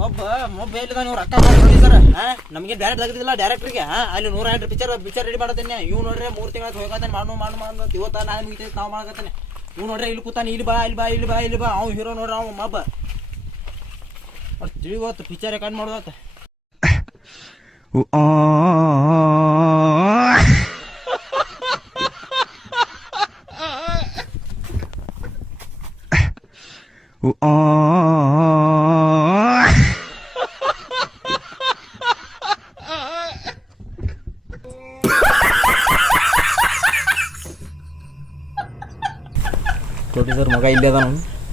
ಮೊಬ್ಬ ಮೊಬ್ಬ ಎಲ್ಲಿದ ನೀವು ರೊಕ್ಕ ಮಾಡಿ ಸರ್? ನಮಗೆ ಡೈರೆಕ್ಟ್ ತೆಗೆದಿಲ್ಲ ಡೈರೆಕ್ಟ್ರಿಗೆ ಅಲ್ಲಿ ನೂರ ಎಂಟು ಪಿಕ್ಚರ್ ಪಿಕ್ಚರ್ ರೆಡಿ ಮಾಡತ್ತೇನೆ ಇವ್ ನೋಡ್ರಿ ಮೂರು ತಿಂಗಳ ಹೋಗತ್ತಾನೆ ಮಾಡು ಮಾಡು ಮಾಡು ಇವತ್ತ ನಾನು ಮುಗಿತೈತೆ, ನಾವು ಮಾಡಕತ್ತಾನೆ. ಇವ್ ನೋಡ್ರಿ ಇಲ್ಲಿ ಕೂತಾನೆ, ಇಲ್ಲಿ ಬಾ ಇಲ್ಲಿ ಬಾ ಇಲ್ಲಿ ಬಾ ಇಲ್ಲಿ ಬಾ. ಅವ್ನು ಹೀರೋ ನೋಡ್ರಿ ಅವ್ನು ಮಬ್ಬ. ಅಷ್ಟು ಪಿಕ್ಚರ್ ರೆಕಾರ್ಡ್ ಮಾಡೋದತ್ತ. ಪ್ರೊಡ್ಯೂಸರ್ ಮಗ ಇಲ್ಲೇ ಅದಾನ.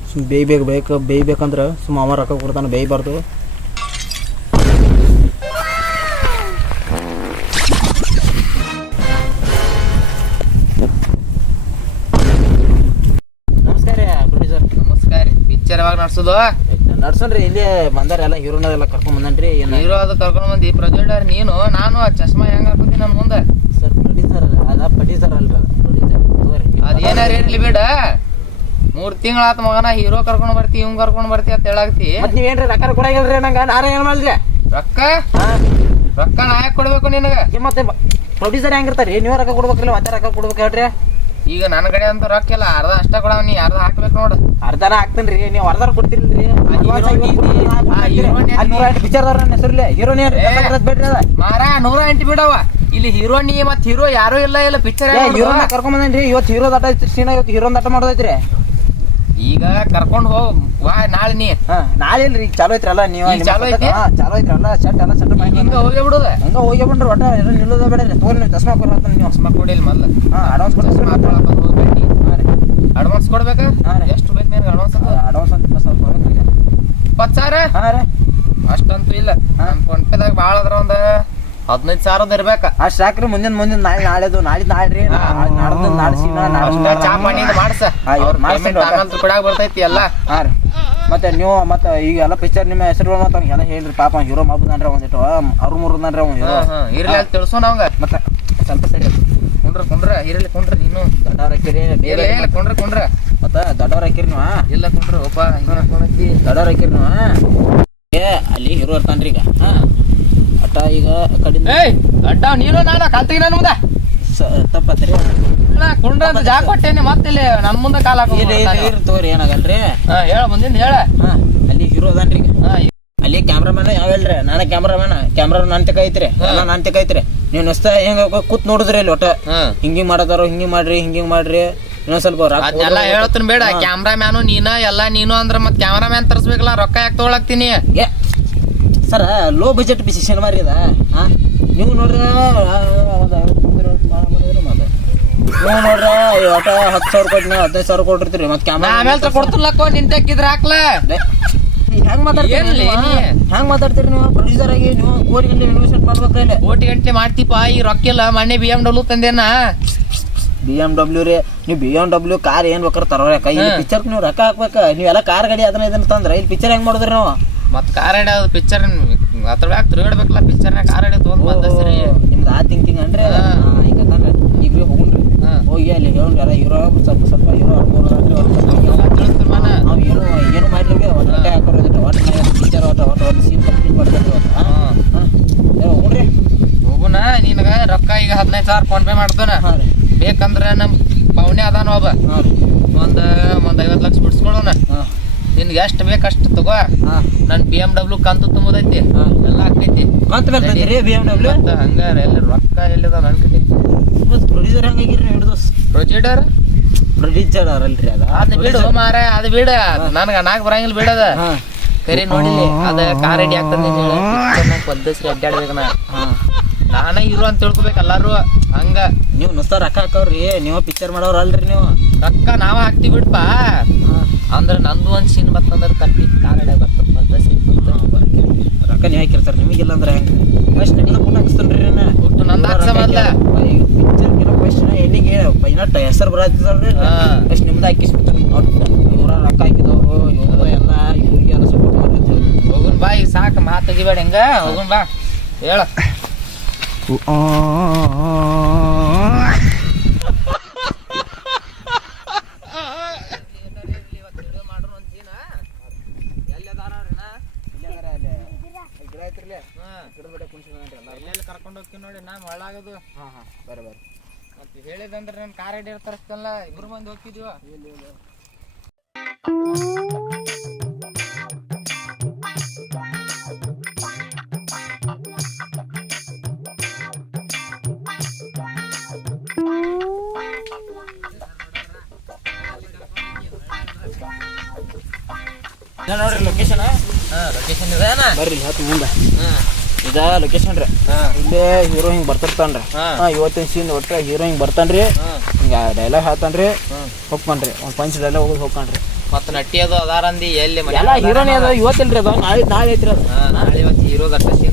ಸುಮ್ಮನೆ ಬೇಯ್ಬೇಕು ಬೇಕು ಬೇಯ್ಬೇಕಂದ್ರೆ ಸುಮ್ಮ ಅವ ರೊಕ್ಕ ಕೊಡ್ತಾನೆ ಬೇಯ್ಬಾರ್ದು. ನಮಸ್ಕಾರ ಪ್ರೊಡ್ಯೂಸರ್ ನಮಸ್ಕಾರ ಪಿಕ್ಚರ್ ಯಾವಾಗ ನಡ್ಸೋದು? ನಡ್ಸನ್ರಿ ಇಲ್ಲೇ ಬಂದಾರ ಎಲ್ಲ ಹೀರೋನದೆಲ್ಲ ಕರ್ಕೊಂಡ್ ಬಂದನ್ರಿ ಏನು ಹೀರೋ ಅದ ಕರ್ಕೊಂಡ್ ಬಂದಿ ಪ್ರೊಜೆಕ್ಟರ್ ನೀನು ನಾನು ಆ ಚಶ್ಮಾ ಹೆಂಗ್ ಹಾಕೋದಿ ನನ್ ಮುಂದೆ? ಸರ್ ಪ್ರೊಡ್ಯೂಸರ್ ಅದ ಪ್ರೊಡ್ಯೂಸರ್ ಅಲ್ರಿ ಪ್ರೊಡ್ಯೂಸರ್ ಅದ್ ಏನಾರ ಇರ್ಲಿ ಬಿಡ ಮೂರ್ ತಿಂಗಳಾತ ಮಗನ ಹೀರೋ ಕರ್ಕೊಂಡ್ ಬರ್ತಿ ಇವ್ ಕರ್ಕೊಂಡ್ ಬರ್ತಿ ಅಂತ ಹೇಳಾಗ್ತಿ ನೀವೇನ್ರಿ ರೊಕ್ಕ ಕೊಡಂಗಿಲ್ರಿ ನಂಗ? ನಾರ ಏನು ಮಾಡಿದ್ರಿ ರೊಕ್ಕ? ರೊಕ್ಕ ನಾ ಯಾಕ್ ಕೊಡ್ಬೇಕು ನಿನಗ. ಮತ್ತೆ ಪ್ರೊಡ್ಯೂಸರ್ ಹೆಂಗಿರ್ತಾರಿ? ನೀವ್ ರೊಕ್ಕ ಕೊಡ್ಬೇಕಿಲ್ಲ ಮತ್ತೆ ರೊಕ್ಕ ಕೊಡ್ಬೇಕು ಹೇಳ್ರಿ. ಈಗ ನನ್ನ ಕಡೆ ಅಂತ ರೊಕ್ಕ ಇಲ್ಲ ಅರ್ಧ ಅಷ್ಟ ಕೊಡವ ನೀ ಅರ್ಧ ಹಾಕ್ಬೇಕು ನೋಡು. ಅರ್ಧನ ಹಾಕ್ತೇನ್ರಿ ನೀವು ಅರ್ಧರ ಕೊಡ್ತಿರಲ್ರಿ. ಹೀರೋ ನೀ- ನನ್ನ ಹೆಸರ್ಲಿ ಹೀರೋನಿ ಬೇಡ್ರಿ ಅದ. ಮಾರ ನೂರ ಎಂಟು ಬಿಡವ. ಇಲ್ಲಿ ಹೀರೋ ನೀ ಮತ್ ಹೀರೋ ಯಾರು ಇಲ್ಲ ಇಲ್ಲ ಪಿಕ್ಚರ್ ಹೀರೋನ ಕರ್ಕೊಂಡ್ ಬಂದ್ರಿ ಇವತ್ತು ಹೀರೋ ದಟ್ಟ ಸೀನ್ ಇವತ್ತು ಹೀರೋನ್ ದಟ್ಟ ಮಾಡೋದೈತ್ರಿ. ಈಗ ಕರ್ಕೊಂಡು ಹೋಗ್ ವಾ ನಾಳೆ ನೀ. ಹಾ ನಾಳೆ ಇಲ್ರಿ ಈಗ ಚಾಲೋ ಐತ್ರಲ್ಲ ನೀವು ಈಗ ಚಾಲೂ ಐತಿ? ಹಾ ಚಾಲೋ ಐತ್ರಲ್ಲ ಶರ್ಟ್ ಎಲ್ಲ ಸೆಟ್ ಮಾಡಿ ಹಿಂಗ ಹೋಗಿ ಬಿಡುದ ಹಂಗ ಹೋಗಿ ಬಿಡ್ರಿ ಒಟ್ಟ ಎಲ್ಲ ನಿಲ್ಲೋದ ಬೇಡ ತೋರಿ ನೀವು ಚಸ್ಮಾ ಕೊಡ್ರಿ ನೀವು. ಚಸ್ಮಾ ಕೊಡಿಲ್ ಮೊದ್ಲು. ಹಾ ಅಡ್ವಾನ್ಸ್ ಕೊಡ್ರಿ ಹಾಂ ರೀ. ಅಡ್ವಾನ್ಸ್ ಕೊಡ್ಬೇಕಾ? ಹಾ ರೀ. ಎಷ್ಟು ಬೇಕು ನಿನಗೆ ಅಡ್ವಾನ್ಸ್ ಅಡ್ವಾನ್ಸ್ ಅಂತ ಇಪ್ಪತ್ತು ಸಾವಿರ ಕೊಡ್ಬೇಕ್ರಿ ಇಪ್ಪತ್ತು ಸಾವಿರ? ಹಾಂ ರೀ. ಅಷ್ಟಂತೂ ಇಲ್ಲ. ನನ್ನ ಫೋನ್ ಪೇದಾಗ ಭಾಳ ಅದ್ರ ಒಂದು ಹದಿನೈದು ಸಾವಿರದ ಇರ್ಬೇಕ. ಅಷ್ಟು ಸಾಕ್ರಿ ಮುಂದಿನ ಮುಂದಿನ ನಾಳೆ ನಾಳೆದು ನಾಳೆ ನಾಳೆ ನಾಡ್ದು ನಾಡ್ಸಿ ಚಾ ಪಾನಿಯಿಂದ ಮಾಡ್ಸ. ಆಮೇಲೆ ಕೊಡಾಗ ಬರ್ತೈತಿ ಎಲ್ಲ. ಹಾಂ ರೀ. ಮತ್ತೆ ನೀವು ಮತ್ತೆ ಈಗ ಎಲ್ಲ ಪಿಕ್ಚರ್ ನಿಮ್ಮ ಹೆಸರು ಮತ್ತೆ ಎಲ್ಲ ಹೇಳ್ರಿ. ಪಾಪ ಹೀರೋ ಮಾಡ್ಬೋದನ್ರಿ ಒಂದಿಟ್ಟು. ಅವ್ರ ಮೂರದನ್ರಿ ಅವ್ನು ಹೀರೋ. ಇರ್ಲಿ ಅಂತ ತಿಳಿಸೋ ನಾವಂಗ ಮತ್ತೆ ಸ್ವಲ್ಪ ಸರಿ. ಕುಂಡ್ರ ಕುಂಡ್ರ. ಇರಲಿ ಕುಂಡ್ರ ನೀನು. ದೊಡ್ಡವ್ರ ಹಾಕಿರಿ ಬೇರೆ ಕುಂಡ್ರ ಕುಂಡ್ರ. ಮತ್ತೆ ದೊಡ್ಡವ್ರ ಹಾಕಿರಿ ನೀವು ಇಲ್ಲ ಕುಂಡ್ರ. ಒಬ್ಬ ದೊಡ್ಡವ್ರ ಹಾಕಿರಿ ನೀವು ಏ ಅಲ್ಲಿ ಹೀರೋ ಇರ್ತಾನ್ರಿ ಈಗ ಹಾಂ. ಅಟ್ಟ ಈಗ ಕಡಿಮೆ. ಏಯ್ ದೊಡ್ಡ ನೀನು ನಾನು ಕಲ್ತಿಗೆ ಮುಂದೆ. ತಪ್ಪತ್ರಿ ಕುಂಡ್ರ ಅಂತ ಜಾಗ ಕೊಟ್ಟೇನಿ ಮತ್ತೆ ಇಲ್ಲಿ ನನ್ನ ಮುಂದೆ ಕಾಲ ಇರ್ರಿ ತೋರಿ ಏನಾಗಲ್ರಿ? ಹಾ ಹೇಳ ಮುಂದಿನ ಹೇಳ. ಹಾ ಅಲ್ಲಿ ಹೀರೋ ಅದಾನ್ರಿ. ಹಾ ಅಲ್ಲಿ ಕ್ಯಾಮ್ರಾಮನ್ ಯಾವಲ್ರಿ ನಾನೇ ಕ್ಯಾಮ್ರಾಮನ್ ಕ್ಯಾಮ್ರಾ ನನ್ ತಕ ಐತ್ರಿ. ಎಲ್ಲ ನನ್ ತಕ ಐತ್ರಿ. ನೀವು ನಸ್ತ ಹೆಂಗ ಕೂತ್ ನೋಡಿದ್ರಿ ಇಲ್ಲಿ ಒಟ್ಟ. ಹಾ. ಹಿಂಗಿಂಗ್ ಮಾಡತಾರೋ ಹಿಂಗಿಂಗ್ ಮಾಡ್ರಿ ಹಿಂಗಿಂಗ್ ಮಾಡ್ರಿ. ಇನ್ನೊಂದ್ ಸ್ವಲ್ಪ ಅದನ್ನೆಲ್ಲ ಕೊಡ್ರಿ. ಹೇಳತ್ತನ್ ಬೇಡ ಕ್ಯಾಮ್ರಾ ಮ್ಯಾನು ನೀನ ಎಲ್ಲ ನೀನು ಅಂದ್ರ ಮತ್ ಕ್ಯಾಮ್ರಾ ಮ್ಯಾನ್ ತರ್ಸ್ಬೇಕಲ್ಲ ರೊಕ್ಕ ಯಾಕೆ ತಗೊಳಕ್ತೀನಿ? ಏ sir low budget B cinema ರೀ ಅದ ಹಾ? ನೀವು ನೋಡ್ರಿ ಒಂದು ನೀವು ನೋಡ್ರಿ ಒಟ್ಟ ಹತ್ತು ಸಾವಿರ ಕೊಟ್ಟು ನಾವು ಹದಿನೈದು ಸಾವಿರ ಕೊಟ್ಟಿರ್ತೀರಿ ಮತ್ತೆ ಕ್ಯಾಮ್ರಾ ಆಮೇಲೆ ಕೊಡ್ತಿರ್ಲಕ್ಕೋ ನಿನ್ ತೆಕ್ಕಿದ್ರ ಹಾಕ್ಲ? ಹೆಂಗ್ ಮಾತಾಡ್ತೀರಿ? ಹೆಂಗ್ ಮಾತಾಡ್ತೀರಿ ನೀವು? ಪ್ರೊಡ್ಯೂಸರ್ ಆಗಿ ನೀವು ಕೋಟಿ ಗಂಟೆ ಇನ್ವೆಸ್ಟ್ಮೆಂಟ್ ಮಾಡ್ಬೇಕು ಇಲ್ಲಿ. ಕೋಟಿ ಗಂಟೆ ಮಾಡ್ತೀಪ ಈ ರೊಕ್ಕ ಇಲ್ಲ ಮೊನ್ನೆ ಬಿ ಎಂ ಡಬ್ಲ್ಯೂ ತಂದೇನ. ಬಿ ಎಂ ಡಬ್ಲ್ಯೂ ರೀ ನೀವು ಬಿ ಎಂ ಡಬ್ಲ್ಯೂ ಕಾರ್ ಏನ್ ಬೇಕಾದ್ರೆ ತರೋರಕ್ಕ ಇಲ್ಲಿ ಹಾ. ಪಿಕ್ಚರ್ ನೀವು ರೊಕ್ಕ ಹಾಕ್ಬೇಕ ನೀವೆಲ್ಲ ಕಾರ್ ಗಾಡಿ ಅದನ್ನ ಇದನ್ನ ತಂದ್ರೆ ಇಲ್ಲಿ ಪಿಕ್ಚರ್ ಹೆಂಗ್ ಮಾಡಿದ್ರಿ ನಾವು? ಮತ್ ಕಾರ್ ಹಿಡಿಯೋದು ಪಿಕ್ಚರ್ ಅದ್ರೊಳಗ ತಿರುಗಾಡ್ಬೇಕಲ್ಲ ಪಿಕ್ಚರ್ನಾಗ ಕಾರ್ ಆಡಿ ಬಂದ ಸರಿ ನಿಮ್ದು ಆ ಥಿಂಕಿಂಗ್ ಅಂದ್ರೆ. ಈಗ ಹೋಗ್ರಿ ಹಾ. ಹೋಗಿ ಅಲ್ಲಿ ಹೇಳಿ ಎಲ್ಲ ಹೀರೋ ಸ್ವಲ್ಪ ಸ್ವಲ್ಪ ಹೀರೋ ಮೂರು ನಾವು ಏನು ಏನು ಮಾಡ್ಲಿ ಒಂದು ಗಂಟೆ ಹಾಕೋರು ಒಟ್ಟು ಪಿಕ್ಚರ್ ಒಟ್ಟು ಒಟ್ಟು ಒಂದು ಸೀನ್ ಕಂಪ್ಲೀಟ್ ಹೋಗ್ರಿ ನಿನಗ ರೊಕ್ಕ ಈಗ ಹದಿನೈದು ಸಾವಿರ ಫೋನ್ ಪೇ ಮಾಡ್ತಾನ. ಬೇಕಂದ್ರೆ ರೀ. ಬೇಕಂದ್ರ ನಮ್ ಪವನೆ ಅದಾನ ಒಬ್ಬ. ಒಂದು ಒಂದ್ ಒಂದ್ ಐವತ್ ಲಕ್ಷ ಬಿಡ್ಸ್ಕೊಳೋಣ ಹಾಂ. ನಿನ್ಗೆ ಎಷ್ಟು ಬೇಕು ಅಷ್ಟು ತಗೋ. ನನ್ನ ನನ್ ಬಿ ಎಂ ಡಬ್ಲ್ಯೂ ಕಂತು ತುಂಬುದೈತಿ. ಎಲ್ಲ ಆಗ್ತೈತಿ ಮತ್ತೆ ಬರ್ತೈತಿ ಬಿ ಎಂ ಡಬ್ಲ್ಯೂ ಮತ್ತ ಹಂಗ ಎಲ್ಲಿ ರೊಕ್ಕ ಎಲ್ಲಿದ ನನ್ ಕಡೆ ಪ್ರೊಡ್ಯೂಸರ್ ಹಂಗಾಗಿರಿ ಹಿಡಿದು ಪ್ರೊಡ್ಯೂಸರ್ ಪ್ರೊಡ್ಯೂಸರ್ ಅಲ್ರಿ ಅದ. ಅದ್ ಬಿಡು ಮಾರ ಅದು ಬಿಡ. ನನಗೆ ನಾಕ್ ಬರಂಗಿಲ್ಲ ಬಿಡದ. ಕರಿ ನೋಡಿಲಿ ಅದ ಕಾರ್ ರೆಡಿ ಆಗ್ತದೆ ಪದ್ಧತಿ ಅಡ್ಡಾಡ್ಬೇಕು ನಾ. ನಾನೇ ಹೀರೋ ಅಂತ ತಿಳ್ಕೊಬೇಕು ಎಲ್ಲಾರು. ಹಂಗ. ನೀವು ನುಸ್ತ ರೊಕ್ಕ ಹಾಕವ್ರಿ ನೀವು ಪಿಕ್ಚರ್ ಮಾಡೋರು ಅಲ್ರಿ ನೀವು. ರೊಕ್ಕ ನಾವ ಹಾಕ್ತಿವಿ ಬಿಡ್ಪ. ಅಂದ್ರ ನಂದು ಒಂದು ಸೀನ್ ಬರ್ತಂದ್ರೆ ತಪ್ಪಿ ಕಾರ್ ಅಡ್ಯಾಗ ಬರ್ತದ ಪದ್ದಸಿ ರೊಕ್ಕ ನೀವು ಹಾಕಿರ್ತಾರೆ ನಿಮಗಿಲ್ಲ ಅಂದ್ರೆ ಹೆಂಗೆ ಫಸ್ಟ್ ಹಾಕಿಸ್ತಾನ್ರಿ ನಾನು ಒಟ್ಟು ನಂದ್ ಪಿಕ್ಚರ್ ಕೆಲವು ಫಸ್ಟ್ ಎಲ್ಲಿಗೆ ಪೈನಟ್ ಹೆಸರು ಬರತ್ತಿದ್ರಿ. ಫಸ್ಟ್ ನಿಮ್ದು ಹಾಕಿಸ್ಬಿಡ್ತಾರೆ ಇವ್ರ ರೊಕ್ಕ ಹಾಕಿದವರು ಇವರು ಎಲ್ಲ ಇವ್ರಿಗೆ ಎಲ್ಲ ಸಪೋರ್ಟ್ ಹೋಗುನ್ ಬಾ ಈಗ ಸಾಕು ಮಾತು ತೆಗಿಬೇಡ ಹಿಂಗ? ಹೋಗುನ್ ಬಾ. ಹೇಳ. ಹೋಗ್ತೀನಿ ನೋಡಿ ನಾ ಮಳ್ಳಾಗದು ಹಾ ಹಾ ಬರ್ರಿ ಬರ್ರಿ ಮತ್ತೆ ನನ್ನ ನಾನು ಕಾರ್ ಐಡಿ ತರಿಸ್ತಲ್ಲ ಇಬ್ರು ಮಂದಿ ಹೋಗಿದ್ವ ಇದ ನೋಡ್ರಿ ಲೊಕೇಶನ್ ಹಾ ಲೊಕೇಶನ್ ಇದೇನಾ ಬರ್ರಿ ಹತ್ತು ಮುಂದೆ. ಹಾ. ಇದ ಲೊಕೇಶನ್ ರೀ. ಇಲ್ಲೇ ಹೀರೋ ಹಿಂಗ್ ಬರ್ತಿರ್ತಾನ್ರಿ. ಹಾ. ಇವತ್ತಿನ ಸೀನ್ ಒಟ್ಟ ಹೀರೋ ಹಿಂಗ್ ಬರ್ತಾನ್ರಿ. ಹಿಂಗ ಡೈಲಾಗ್ ಹೇಳ್ತಾನ್ರಿ ಹೋಗ್ಕೊಂಡ್ರಿ ಒಂದ್ ಪಂಚ್ ಡೈಲಾಗ್ ಹೋಗಿ ಹೋಗ್ಕೊಂಡ್ರಿ ಮತ್ತೆ ನಟಿ ಅದು ಅದಾರಂದಿ ಎಲ್ಲಿ ಮನೆ ಎಲ್ಲ ಹೀರೋನೇ ಅದ? ಇವತ್ತಿಲ್ರಿ ಅದು. ನಾಳೆ ನಾಳೆ ಐತ್ರಿ ಅದು. ನಾಳೆ ಇವತ್ತು ಹೀರೋ ಅಷ್ಟ ಸೀನ್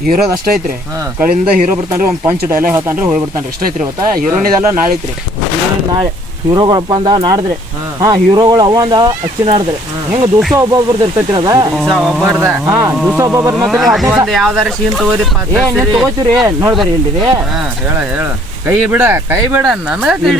ಹೀರೋದ್ ಅಷ್ಟ ಐತ್ರಿ. ಕಡೆಯಿಂದ ಹೀರೋ ಬರ್ತಾನ್ರಿ ಒಂದ್ ಪಂಚ್ ಡೈಲಾಗ್ ಹೇಳ್ತಾನ್ರಿ ಹೋಗಿ ಬರ್ತಾನ್ರಿ ಇಷ್ಟ ಐತ್ರಿ ಇವತ್ತ. ಹೀರೋನಿದೆಲ್ಲ ನಾಳೆ ಐತ್ರಿ. ಹೀರೋನಿದ್ ನಾಳೆ. ಹೀರೋಗಳಪ್ಪ ಅಂದ ನಾಡ್ದ್ರೆ. ಹಾ. ಹೀರೋಗಳು ಅವ ಅಂದ ಅಚ್ಚಿ ನಾಡ್ದ್ರೆ. ಹೆಂಗ ದಿವಸ ಒಬ್ಬೊಬ್ರದ್ದು ಇರ್ತೈತಿ ಅದ? ಹಾ ದಿವಸ ಒಬ್ಬೊಬ್ರ ಮತ್ತೆ ಯಾವ್ದಾರ ಸೀನ್ ತಗೋರಿಪ್ಪ ಏ ತಗೋತೀರಿ ಹೇಳ ಹೇಳ. ಕೈ ಬಿಡ ಕೈ ಬಿಡ ನನಗೆ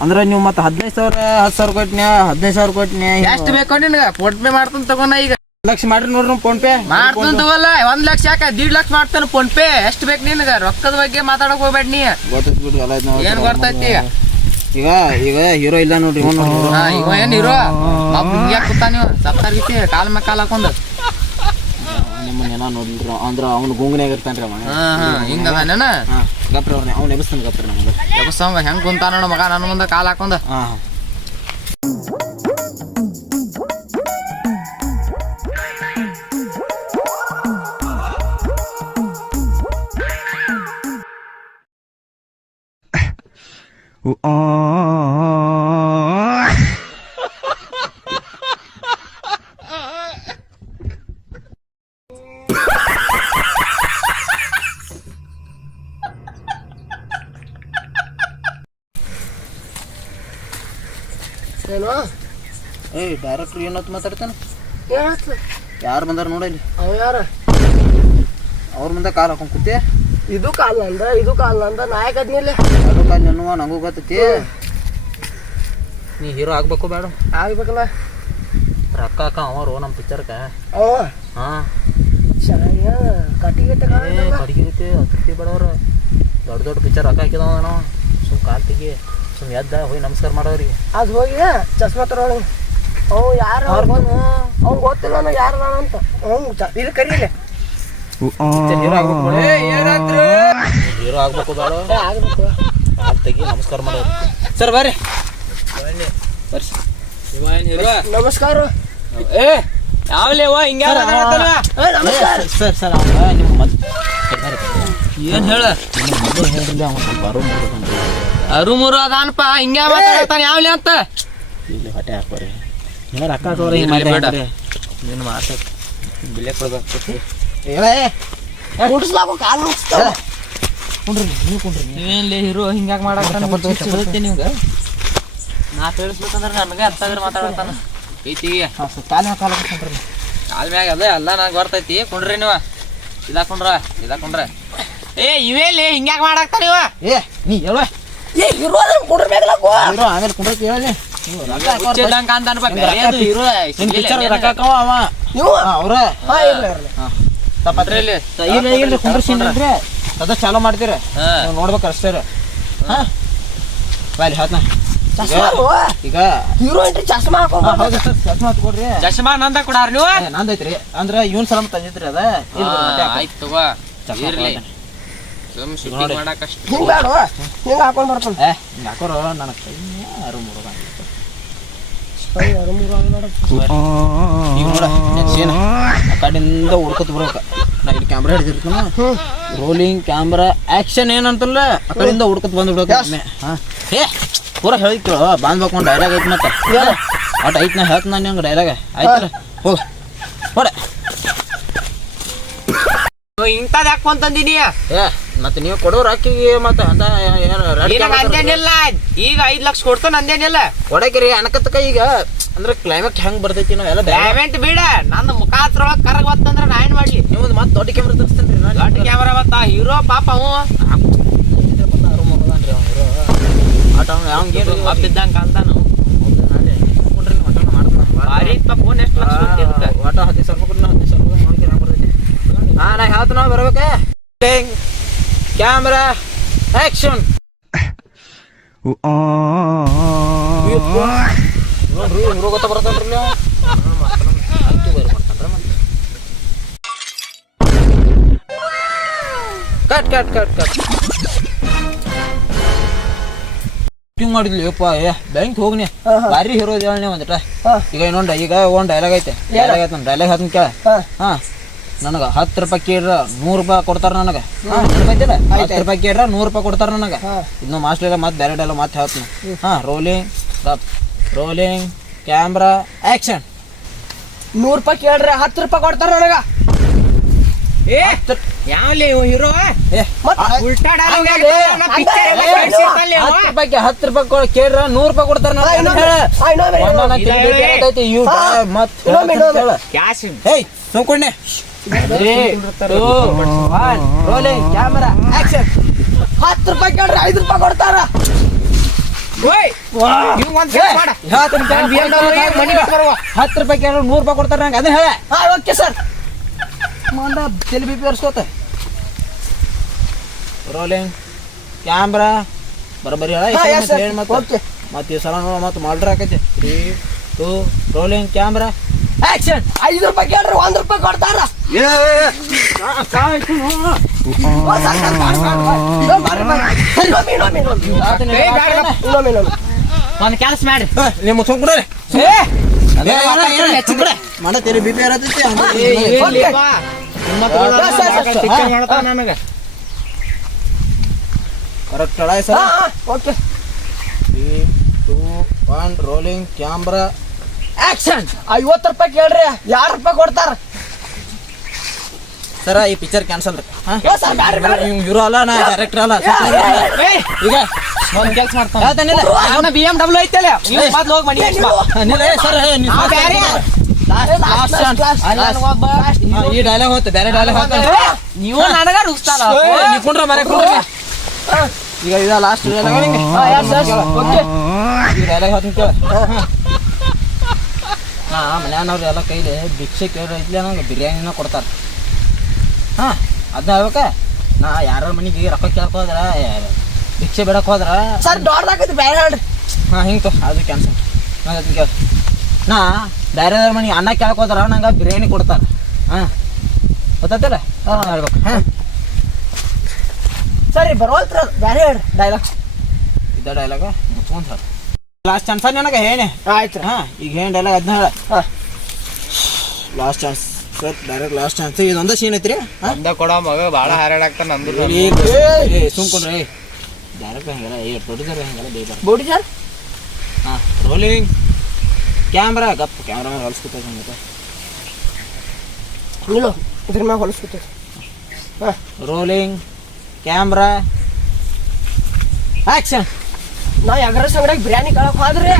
ಅಂದ್ರ ನೀವು ಮತ್ತೆ ಹದಿನೈದು ಸಾವಿರ ಹತ್ತು ಸಾವಿರ ಕೊಟ್ಟಿನ ಹದಿನೈದು ಸಾವಿರ ಕೊಟ್ಟಿನ ಎಷ್ಟು ಬೇಕೋ ನಿನ್ಗ ಫೋನ್ ಪೇ ಮಾಡ್ತಾನೆ ತಗೋನ ಈಗ. ಲಕ್ಷ ಮಾಡ್ರಿ ನೋಡ್ರಿ ಫೋನ್ ಪೇ ಮಾಡ್ತಾನ ತಗೋಲ್ಲ ಒಂದ್ ಲಕ್ಷ ಯಾಕ? ದೀಡ್ ಲಕ್ಷ ಮಾಡ್ತಾನ ಫೋನ್ ಪೇ ಎಷ್ಟ್ ಬೇಕು ನಿನಗ? ರೊಕ್ಕದ ಬಗ್ಗೆ ಮಾತಾಡಕ್ ಹೋಗ್ಬೇಡ ನೀ. ಏನ್ ಗೊತ್ತೈತಿ ಈಗ? ಈಗ ಈಗ ಹೀರೋ ಇಲ್ಲ ನೋಡ್ರಿ ಹಾ ಇವ ಏನ್ ಹೀರೋ ಯಾಕೆ ಕೂತಾನ ನೀವು ಸತ್ತಾರ್ಗಿತಿ ಕಾಲ್ ಮ್ಯಾಗ ಕಾಲ್ ಹಾಕೊಂಡ್. ನಿಮ್ಮನ್ನೆಲ್ಲ ನೋಡ್ರಿ ಅಂದ್ರ ಅವ್ನು ಗುಂಗನ್ಯಾಗ ಇರ್ತಾನ್ರಿ ಅವ. ಹಾ ಹಾ ಹಿಂಗದಾನೇನ ಹಾ ಗಪ್ರಿ ಅವ್ರನ್ನ ಅವ್ನು ಎಬಸ್ತಾನ ಗಪ್ರಿ ನಮ್ಗೆ ಎಬಸ್ತಾವ ಹೆಂಗ್ ಕುಂತಾನ ಮಗ? ನನ್ನ ಮುಂದೆ ಕಾಲ್ ಹಾಕೊಂಡ್. ಏನು ಏಯ್ ಡೈರೆಕ್ಟ್ರ್ ಏನತ್ ಮಾತಾಡ್ತಾನ. ಯಾರು ಬಂದಾರ ನೋಡಲ್ಲಿ ಅವ ಯಾರ? ಅವ್ರ ಮುಂದೆ ಕಾಲ್ ಹಾಕೊಂಡ್ ಕೂತಿ ಇದು ಕಾಲ್ ನಂದ ಇದು ಕಾಲ್ ನಂದ ನಾಯಕ ಅದ್ಮೇಲೆ ಅದು ಕಾಲ್ ಎನ್ನುವ ನಂಗೂ ಗೊತ್ತೈತಿ. ನೀ ಹೀರೋ ಆಗ್ಬೇಕು ಬೇಡ. ಆಗ್ಬೇಕಲ್ಲ. ರೊಕ್ಕ ಹಾಕ ಅವರು ನಮ್ಮ ಪಿಕ್ಚರ್ಕ ಅವ ಹಾ. ಚೆನ್ನಾಗಿ ಕಟ್ಟಿಗೆ ಕಡಿಗೆ ಐತಿ ಹತ್ತು ದೊಡ್ಡ ದೊಡ್ಡ ಪಿಕ್ಚರ್ ರೊಕ್ಕ ಹಾಕಿದವ ನಾವು ಸುಮ್ ಕಾಲ್ ತೆಗಿ ಸುಮ್ ಎದ್ದ ಹೋಗಿ ನಮಸ್ಕಾರ ಮಾಡೋರಿಗೆ ಅದು ಹೋಗಿ ಚಸ್ಮಾ ತರೋಣ ಅವ್ ಯಾರು ಅವ್ನು? ಗೊತ್ತಿಲ್ಲ ನಾ ಯಾರು ಅಂತ. ಹ್ಞೂ ಇದು ಕರೀಲೆ. ಹೀರೋ ಆಗ್ಬೇಕು. ಬೇಡ ತೆಗಿ ನಮಸ್ಕಾರ ಮಾಡೋದು ಸರ್ ಬರ್ರಿ. ಬರ್ರಿ. ಏನ್ ನಮಸ್ಕಾರ. ಏ ಯಾವ್ಲೇವ ಹಿಂಗ ಸರ್ ಸರ್ ಅವ ನಿಮ್ಮ ಮತ್ತೆ ಏನ್ ಹೇಳ? ಮೊದಲು ಹೇಳ್ರಿ ಅವ್ನು ಸ್ವಲ್ಪ ಅರು ಮಾಡ್ಬೇಕಂತ ಅರು ಮೂರು ಅದಾನಪ್ಪ ಹಿಂಗ ಮಾತಾಡ್ತಾನೆ ಯಾವ್ಲಿ ಅಂತ? ಇಲ್ಲಿ ಹೊಟ್ಟೆ ಹಾಕೋರಿ ರೊಕ್ಕ ಹಿಂಗೆ ಬೇಡ. ಮಾಡ್ರಿ ನೀನು ಮಾತಾಡ್ ಬಿಲೆ ಕೊಡ್ಬೇಕು. ಕುಂಡ್ರಿ ಕುಂಡ್ರಿ. ನೀವೇನ್ಲಿ ಹೀರೋ ಚಪ್ಪಲ್ ಬರುತ್ತೆ ನಿಮ್ಗೆ? ನಾ ತಿಳಿಸ್ಬೇಕಂದ್ರೆ ನನಗೆ ಅರ್ಥಾದ್ರೆ ಮಾತಾಡತಾನ ಐತಿ. ಕಾಲು ಮ್ಯಾಗ ಅದೇ ಎಲ್ಲ ನಂಗೆ ಬರ್ತೈತಿ ಕುಂಡ್ರಿ ನೀವು. ಇದಾಕೊಂಡ್ರ ಇದಾಕೊಂಡ್ರ ಏ ಇವೇಲಿ ಹಿಂಗ್ಯಾಕ್ ಮಾಡಾಕ್ತಾನ ಇವ? ಏ ನೀ ಹೇಳುವ ಏ ಇರೋ ಕುಡಿರ್ಬೇಕಲ್ಲ ಹೀರೋ ಆಮೇಲೆ ಅದು ಹೀರೋ ಇರೋ ಪಿಕ್ಚರ್ ರೊಕ್ಕ ಅವ. ನೀವು? ಅವ್ರ. ಹಾ ಇರ್ಲಿ ಇರ್ಲಿ. ಅದ್ರಲ್ಲಿ ಇಲ್ಲ ಇಲ್ಲ ಕುಂಡ್ರಿಸಿನ್ರಿ ಅದ ಚಾಲೋ ಮಾಡ್ತೀರ. ನೋಡ್ಬೇಕು ಅಷ್ಟೇ ಹಾ. ಬಾಯ್ಲಿ ಚಸ್ಮಾ ಈಗ ಹೀರೋ ಎಂಟ್ರಿ ಚಶ್ಮಾ ಹಾಕೊಂಡ್ ಹೌದು ಸರ್ ಕೊಡ್ರಿ ಚಶ್ಮಾ ನಂದ ಕೊಡಾರ ನೀವು? ನಂದೈತ್ರಿ ಅಂದ್ರ ಇವನ್ ಸಲ ತಂದಿದ್ರಿ ಅದ. ಆಯ್ತು ತಗೋ. ಇರ್ಲಿ. ಸುಮ್. ಶೂಟಿಂಗ್ ಮಾಡಾಕಷ್ಟ ಹಿಂಗ್ ಬೇಡ ಹಿಂಗ್ ಹಾಕೊಂಡ್ ಬರ್ತಾನೆ. ಹಿಂಗ್ ಹಾಕೋರು ನನ್ನ ಕೈ ಆ ಕಡೆಯಿಂದ ಹುಡ್ಕೊತ ಬರೋಕ ನಾ ಇಲ್ಲಿ ಕ್ಯಾಮ್ರಾ ಹಿಡಿದಿರ್ತಾನ ರೋಲಿಂಗ್ ಕ್ಯಾಮ್ರಾ ಆಕ್ಷನ್ ಏನಂತಲ್ಲ ಆ ಕಡೆಯಿಂದ ಹುಡ್ಕತ್ ಬಂದು ಬಿಡ್ಬೇಕು ಒಮ್ಮೆ. ಹಾ ಏ ಪೂರ ಹೇಳಿತ್ತು ಬಾಂಧ ಒಂದು ಡೈಲಾಗ್ ಐತಿ ಮತ್ತೆ ಒಟ್ಟು ಐತಿ ನಾ ಹೇಳ್ತೀನಿ ನಾನು ಹಂಗೆ ಡೈಲಾಗ್ ಆಯ್ತಲ್ಲ ಹೋಗ ಹೊಡೆ ಇಂಥದ್ ಯಾಕೆ ಅಂತಂದಿನಿ ಏ ಮತ್ತೆ ನೀವು ಕೊಡೋರು ಅಕ್ಕಿಗೆ ಮತ್ತೆ ಅಂತ ಏನು ಅಂದೇನಿಲ್ಲ ಈಗ ಐದ್ ಲಕ್ಷ ಕೊಡ್ತಾನ ಅಂದೇನಿಲ್ಲ ಕೊಡಕ್ರಿ ಅನಕತ್ತಕ ಈಗ ಅಂದ್ರೆ ಕ್ಲೈಮೇಟ್ ಹೆಂಗ್ ಬರ್ತೈತಿ ಎಲ್ಲ ಪೇಮೆಂಟ್ ಬಿಡ. ನಂದು ಮುಖ ಹತ್ರ ಕರಗ್ ಬತ್ತಂದ್ರ ನಾ ಏನ್ ಮಾಡ್ಲಿ? ನಿಮ್ದು ಮತ್ತೆ ದೊಡ್ಡ ಕ್ಯಾಮ್ರಾ ತರ್ಸ್ತೀನಿ ರೀ ದೊಡ್ಡ ಕ್ಯಾಮ್ರಾ ಬತ್ತ ಹೀರೋ ಪಾಪ ಅವ. ಆಟ ಅವ್ನಿಗೆ ಮಬ್ಬಿದ್ದಂಗ ಅಂತಾನು ಭಾರಿ ಫೋನ್ ಎಷ್ಟು ಲಕ್ಷ ಒಟ್ಟು ಹದಿನೈದು ಸಾವಿರ ರೂಪಾಯಿ ಹದಿನೈದು ಸಾವಿರ ರೂಪಾಯಿ ಹಾ ನಾ ಹೇಳ್ತ ನಾವು ಬರ್ಬೇಕ. ಕ್ಯಾಮ್ರಾ ಆಕ್ಷನ್ ನೋಡ್ರಿ ಇವ್ರು ಗೊತ್ತ ಬರ್ತಲ್ರಿ ನೀವು cut cut cut cut shooting ಮಾಡಿದ್ಲಿ ಯಪ್ಪ ಏ ಬ್ಯಾಂಕ್ ಹೋಗ್ನಿ. ಹಾ, ಹಾ. ಭಾರಿ ಹೀರೋ ಹೇಳಿ ಒಂದಿಟ. ಹಾ. ಈಗ ಇನ್ನೊಂದು ಈಗ ಒಂದ್ ಡೈಲಾಗ್ ಐತೆ ಡೈಲಾಗ್ ಐತೆ ಡೈಲಾಗ್ ಹಾಕಿ ಕೇಳ ಹಾ. ನನಗೆ ಹತ್ತು ರೂಪಾಯಿ ಕೇಳ್ರ ನೂರು ರೂಪಾಯಿ ಕೊಡ್ತಾರ ನನಗೆ. ನೆನಪೈತಿಲ್ಲ ಹತ್ತು ರೂಪಾಯಿ ಕೇಳ್ರ ನೂರು ರೂಪಾಯಿ ಕೊಡ್ತಾರ ನನಗೆ. ಇನ್ನು ಮಾಸ್ಟರ್ ಮತ್ತೆ ಬೇರೆ ಮತ್ತೆ ಹೇಳ್ತೀನಿ. ಹಾ ರೋಲಿಂಗ್ ರೋಲಿಂಗ್ ಕ್ಯಾಮ್ರಾ ಆಕ್ಷನ್ ನೂರು ರೂಪಾಯಿ ಕೇಳ್ರಿ ಹತ್ತು ರೂಪಾಯಿ ಕೊಡ್ತಾರ ನನಗೆ. ಏ ಯಾವಲ್ಲಿ ಹೀರೋ ಮತ್ ರೂಪಾಯಿ ಹತ್ತು ರೂಪಾಯಿ ಕೇಳ್ರ ನೂರು ರೂಪಾಯಿ ಕೊಡ್ತಾರ. ಹಾ, ಇನ್ನೊಮ್ಮೆ. ಕ್ಯಾಶ್ ಸುಮ್ಕೊಂಡೆ ಕ್ಯಾಮರಾ ಆಕ್ಷನ್ ಹತ್ತು ರೂಪಾಯಿ ಕೇಳ್ರಿ ಐದು ರೂಪಾಯಿ ಕೊಡ್ತಾರ. ಹತ್ತು ರೂಪಾಯಿ ಕೇಳಿದ್ರೆ ನೂರು ರೂಪಾಯಿ ಕೊಡ್ತಾರ ನಂಗೆ ಅದನ್ನ ಹೇಳ. Okay sir. ಮಂದ ತಲೆ ಬಿ ಪಿ ರೋಲಿಂಗ್ ಕ್ಯಾಮ್ರಾ ಬರೋಬ್ಬರಿ ಹೇಳ ಮತ್ತೆ ಈ ಸಲ ನೋಡ ಮತ್ತೆ ಮಾಡ್ರ ಹಾಕೈತೆ three two rolling camera action ಐದು ರೂಪಾಯಿ ಕೇಳ್ರಿ ಒಂದ್ ರೂಪಾಯಿ ಕೊಡ್ತಾರ. ಒಂದ್ ಕೆಲಸ ಮಾಡ್ರಿ ನಿಮ್ಮ ಸುಮ್ಕೊಡ್ರಿ ಮಾಡತ್ತೀರಿ ತೇರಿ ಬಿ ಪಿ ನನಗ correct okay three two one rolling camera action ಐವತ್ತು ರೂಪಾಯಿ ಕೇಳ್ರಿ. ಎರಡು ರೂಪಾಯಿ ಕೊಡ್ತಾರ? ಸರ ಈ ಪಿಕ್ಚರ್ ಕ್ಯಾನ್ಸಲ್ ರೀ ಓ, ಸರ್, ಬ್ಯಾಡ್ರಿ, ಬ್ಯಾಡ್ರಿ. ಹೀರೋ ಅಲ್ಲ ನಾ ಡೈರೆಕ್ಟರ್ ಅಲ್ಲ. ಏ, ಈಗ ಒಂದ್ ಕೆಲ್ಸ ಮಾಡ್ತಾನ. ಬಿ ಎಂ ಡಬ್ಲ್ಯೂ ಐತಲ್ಲ. ಮೊದ್ಲು ಹೋಗಿ ಮನಿ. ಸರ್ ಈ ಡೈಲಾಗ್ ಹೋಗ್ತ ಬೇರೆ ಡೈಲಾಗ್ ಏ, ನೀವು ನನಗ ಮನೆ ಮರೆ ಈಗ ಇದ ಲಾಸ್ಟ್ ಡೈಲಾಗ್. ಓಕೆ. ಈ ಡೈಲಾಗ್ ಹೋಗ್ತೀನಿ ಕೇಳ. ಹಾ ಮನ್ಯಾನವ್ರು ಎಲ್ಲ ಕೈಲಿ ಭಿಕ್ಷೆ ಕೇಳಿ ಇದ್ಲೆ ನಂಗೆ ಬಿರಿಯಾನಿನ ಕೊಡ್ತಾರ. ಹಾ ಅದನ್ನ ಹೇಳ್ಬೇಕ? ನಾ ಯಾರ ಮನೆಗೆ ರೊಕ್ಕ ಕೇಳಕ್ ಹೋದ್ರ ಏ, ಭಿಕ್ಷೆ ಬಿಡಕ್ ಹೋದ್ರ ಸರ್ ದೊಡ್ಡದಾಗೈತಿ ಬೇರೆ ಹೇಳ್ರಿ. ಹಾ ಹಿಂಗೆ ಅದು ಕ್ಯಾನ್ಸಲ್ ನಾನು ಅದನ್ನ ಕೇಳ ನಾ ಬೇರೆದವ್ರ ಮನೆಗೆ ಅನ್ನ ಕೇಳಕ್ ಹೋದ್ರ ನಂಗೆ ಬಿರಿಯಾನಿ ಕೊಡ್ತಾರ. ಹಾ ಗೊತ್ತಾಯ್ತಲ್ಲ ಹಾಂ ಹೇಳ್ಬೇಕು. ಹಾಂ. ಸರಿ ಬರೋಲ್ತ್ರ ಬೇರೆ ಹೇಳ್ರಿ. ಡೈಲಾಗ್. ಇದ ಡೈಲಾಗ? ಮುಚ್ಕೊಂಡ್ ಹೇಳ. ಲಾಸ್ಟ್ ಚಾನ್ಸ್ ನನಗೆ ಏನೇ? ಆಯ್ತು. ಹಾಂ ಈಗ ಹೇಳಿ ಡೈಲಾಗ್ ಅದನ್ನ last chance sir direct last chance ಇದೊಂದ scene ಐತ್ರಿ ಅಂದ ಕೊಡ ಮಗ ಭಾಳ ಹಾರಾಡಾಕ್ತಾನ ನಂದು ಏ ಸುಮ್ಕೊಂಡ್ರಿ ಡೈರೆಕ್ಟ್ ಹಂಗೆಲ್ಲ ಏ ಪ್ರೊಡ್ಯೂಸರ್ ಹಂಗೆಲ್ಲ ಬೇಯ್ಬಾರ ಬೋಡಿ ಸರ್ ಹಾಂ ರೋಲಿಂಗ್ ಕ್ಯಾಮ್ರಾ ಗಪ್ ಕ್ಯಾಮ್ರಾ ಮೇಲೆ ಹೊಲ್ಸ್ಕೊತ ನಿಲ್ಲು ಇದ್ರ ಮ್ಯಾಗ ಹೊಲಿಸ್ಕೊತೀವಿ. ಹಾ. ರೋಲಿಂಗ್ ಕ್ಯಾಮ್ರಾ ಆಕ್ಷನ್ ನಾ ಎಗ್ರೆಸ್ ಅಂಗಡಿಯಾಗ ಬಿರಿಯಾನಿ ಕಳಕ್ ಹೋದ್ರಿ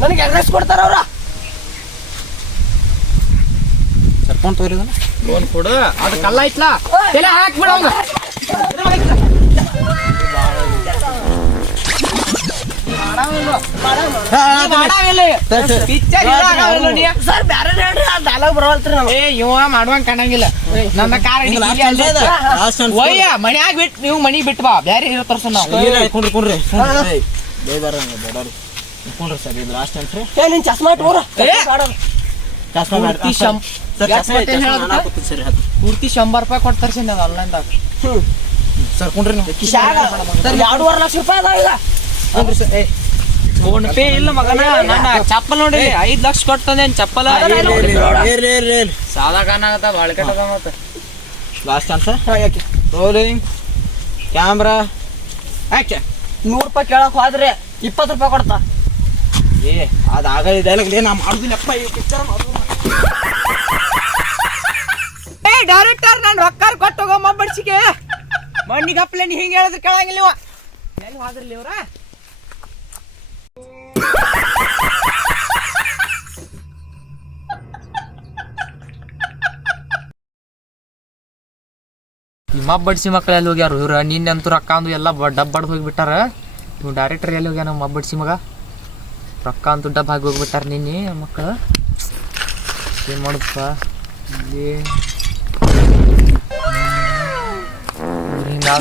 ನನಗೆ ಎಗ್ರೆಸ್ ಕೊಡ್ತಾರ ಅವ್ರ. ಸರ್ಕೊಂಡ್ ತೋರಿ ಇದನ್ನ ಕೊಡು. ಅದು ಕಲ್ಲ ಐತ್ಲಾ? ತಲೆ ಹಾಕ್ಬಿಡ ಅವಂಗ ಪಿಕ್ಚರ್ ಸರ್ ಬೇರೆ ಹೇಳ್ರಿ ಆ ಡೈಲಾಗ್ ಬರೋಲ್ತ್ರಿ ನಾವು ಏ ಇವ ಮಾಡುವಂಗ ಕಾಣಂಗಿಲ್ಲ. ನನ್ನ ಕಾರ್ ಒಯ್ಯ ಮನ್ಯಾಗ ಬಿಟ್ ನೀವು ಮನಿ ಬಿಟ್ಟು ಬಾ. ಬ್ಯಾರೆ ಇರೋ ತರ್ಸ ನಾವು. ಕುಂಡ್ರಿ ಕುಂಡ್ರಿ. ಬೇಯ್ಬಾರ ಬೇಡಾರಿ ಇಟ್ಕೊಂಡ್ರಿ ಸರ್ ಇದು ಲಾಸ್ಟ್ ಏ ನಿನ್ ಚಸ್ಮಾ ಇಟ್ಕೋರ. ಚಸ್ಮಾ ಪೂರ್ತಿ ಶಂ- ಸರ್ ಯಾಕ್ ಚಸ್ಮಾ ಮತ್ತೆ ಚಸ್ಮಾ ಹೇಳೋದಕ್ಕೆ? ಹಾಕ್ಕೊತೀನಿ ಸರ್ ಅದು ಪೂರ್ತಿ ಶಂಬರ್ ರೂಪಾಯಿ ಕೊಡ್ತಾರೆ ಸರ್ ಅದು ಆನ್ಲೈನ್ದಾಗ ಸರ್ ಕುಂಡ್ರಿ ನೀವು ಕಿಶಾಗ ಸರ್ ಎರಡೂವರೆ ಲಕ್ಷ ರೂಪಾಯಿ ಅದಾವ ಈಗ ಕುಂಡ್ರಿ ಸರ್ ಏ ಫೋನ್ ಪೇ ಇಲ್ಲ ಮಗನ ನನ್ನ ಚಪ್ಪಲ್ ನೋಡಿ ಐದ್ ಲಕ್ಷ ಕೊಟ್ಟು ಚಪ್ಪಲ್ ಸಾದಾ ಕಾಣಾಗತ್ತ ಬಾಳ ಕೆಟ್ಟದ ಮತ್ತೆ ಲಾಸ್ಟ್ ಅಂತ ಕ್ಯಾಮ್ರಾ ಆಕ್ಷನ್ ನೂರು ರೂಪಾಯಿ ಕೇಳಕ್ ಹೋದ್ರೆ ಇಪ್ಪತ್ತು ರೂಪಾಯಿ ಕೊಡ್ತಾ. ಏ ಅದಾಗಲಿದೆ ನನಗೆ ನಾ ಮಾಡುದಿಲ್ಲಪ್ಪ, ಈ ಪಿಕ್ಚರ್ ಏ ಡೈರೆಕ್ಟರ್ ನಾನು ರೊಕ್ಕ ಕೊಟ್ಟು ಹೋಗೋ ಮಬ್ಬಡ್ಸಿಗೆ. ಮಣ್ಣಿಗೆ ಅಪ್ಲೆ ನೀ ಹಿಂಗೆ ಹೇಳಿದ್ರೆ ಕೇಳಂಗಿಲ್ಲ ಎಲ್ಲಿ ಹೋದ್ರಲ್ಲಿ ಇವ್ರ? ಈ ಮಬ್ಬಡ್ಸಿ ಮಕ್ಳು ಎಲ್ಲಿ ಹೋಗ್ಯಾರ? ಇವ್ರ ನಿನ್ನಂತೂ ರೊಕ್ಕ ಅಂದು ಎಲ್ಲ ಡಬ್ ಬಡ್ದು ಹೋಗಿಬಿಟ್ಟಾರ. ಇವ್ ಡೈರೆಕ್ಟರ್ ಎಲ್ಲಿ ಹೋಗ್ಯಾನ ಮಬ್ಬಡ್ಸಿ ಮಗ? ರೊಕ್ಕ ಅಂತೂ ಡಬ್ ಹಾಕಿ ಹೋಗ್ಬಿಟ್ಟಾರ ನಿನ್ನೆ ಮಕ್ಕಳು. ಏನು ಮಾಡುದಪ್ಪ? ಇಲ್ಲಿ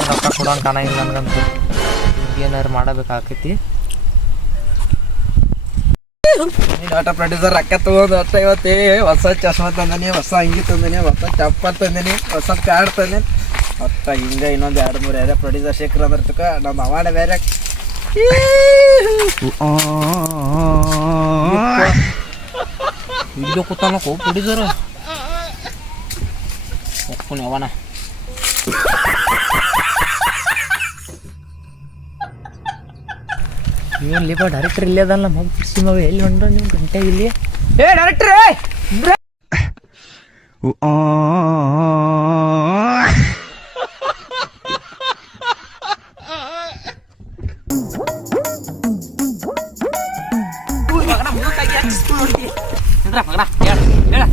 ರೊಕ್ಕ ಕೊಡೋ ಕಾಣಂಗಿಲ್ಲ ನನಗಂತೂ. ಏನಾರು ಮಾಡಬೇಕಾಕೈತಿ ಆಟೋ ಪ್ರೊಡ್ಯೂಸರ್, ರೊಕ್ಕ ತಗೊಂಡು ಅಟ್ಟ ಇವತ್ತೇ. ಹೊಸ ಚಶ್ಮಾ ತಂದನಿ, ಹೊಸ ಅಂಗಿ ತಂದನಿ, ಹೊಸ ಚಪ್ಪ ತಂದನಿ, ಹೊಸ ಪ್ಯಾಡ್ ತಂದನಿ. ಒಟ್ಟ ಹಿಂಗೆ ಇನ್ನೊಂದು ಎರಡು ಮೂರು ಯಾರ ಪ್ರೊಡ್ಯೂಸರ್ ಶೇಖರ್ ಅಂದ್ರತಕ ತುಕ ನಮ್ಮ ಅವಾಣೆ ಬೇರೆ. ಇಲ್ಲೋ ಕೂತಾನ ಕೋ ಪ್ರೊಡ್ಯೂಸರ್. ಒಪ್ಪುನಿ ಅವನ ಏನು ಲೀಬ ಡೈರೆಕ್ಟರ್ ಇಲ್ಲೇ ಅದಲ್ಲ ಮಗ್ ಸಿನಿಮಾ ಎಲ್ಲಿ ಹೊಂಡ್ರ ನೀವು ಗಂಟೆ ಇಲ್ಲಿ. ಏ ಡೈರೆಕ್ಟ್ರ್ ಮಗನ ಹೇಳ ಹೇಳ.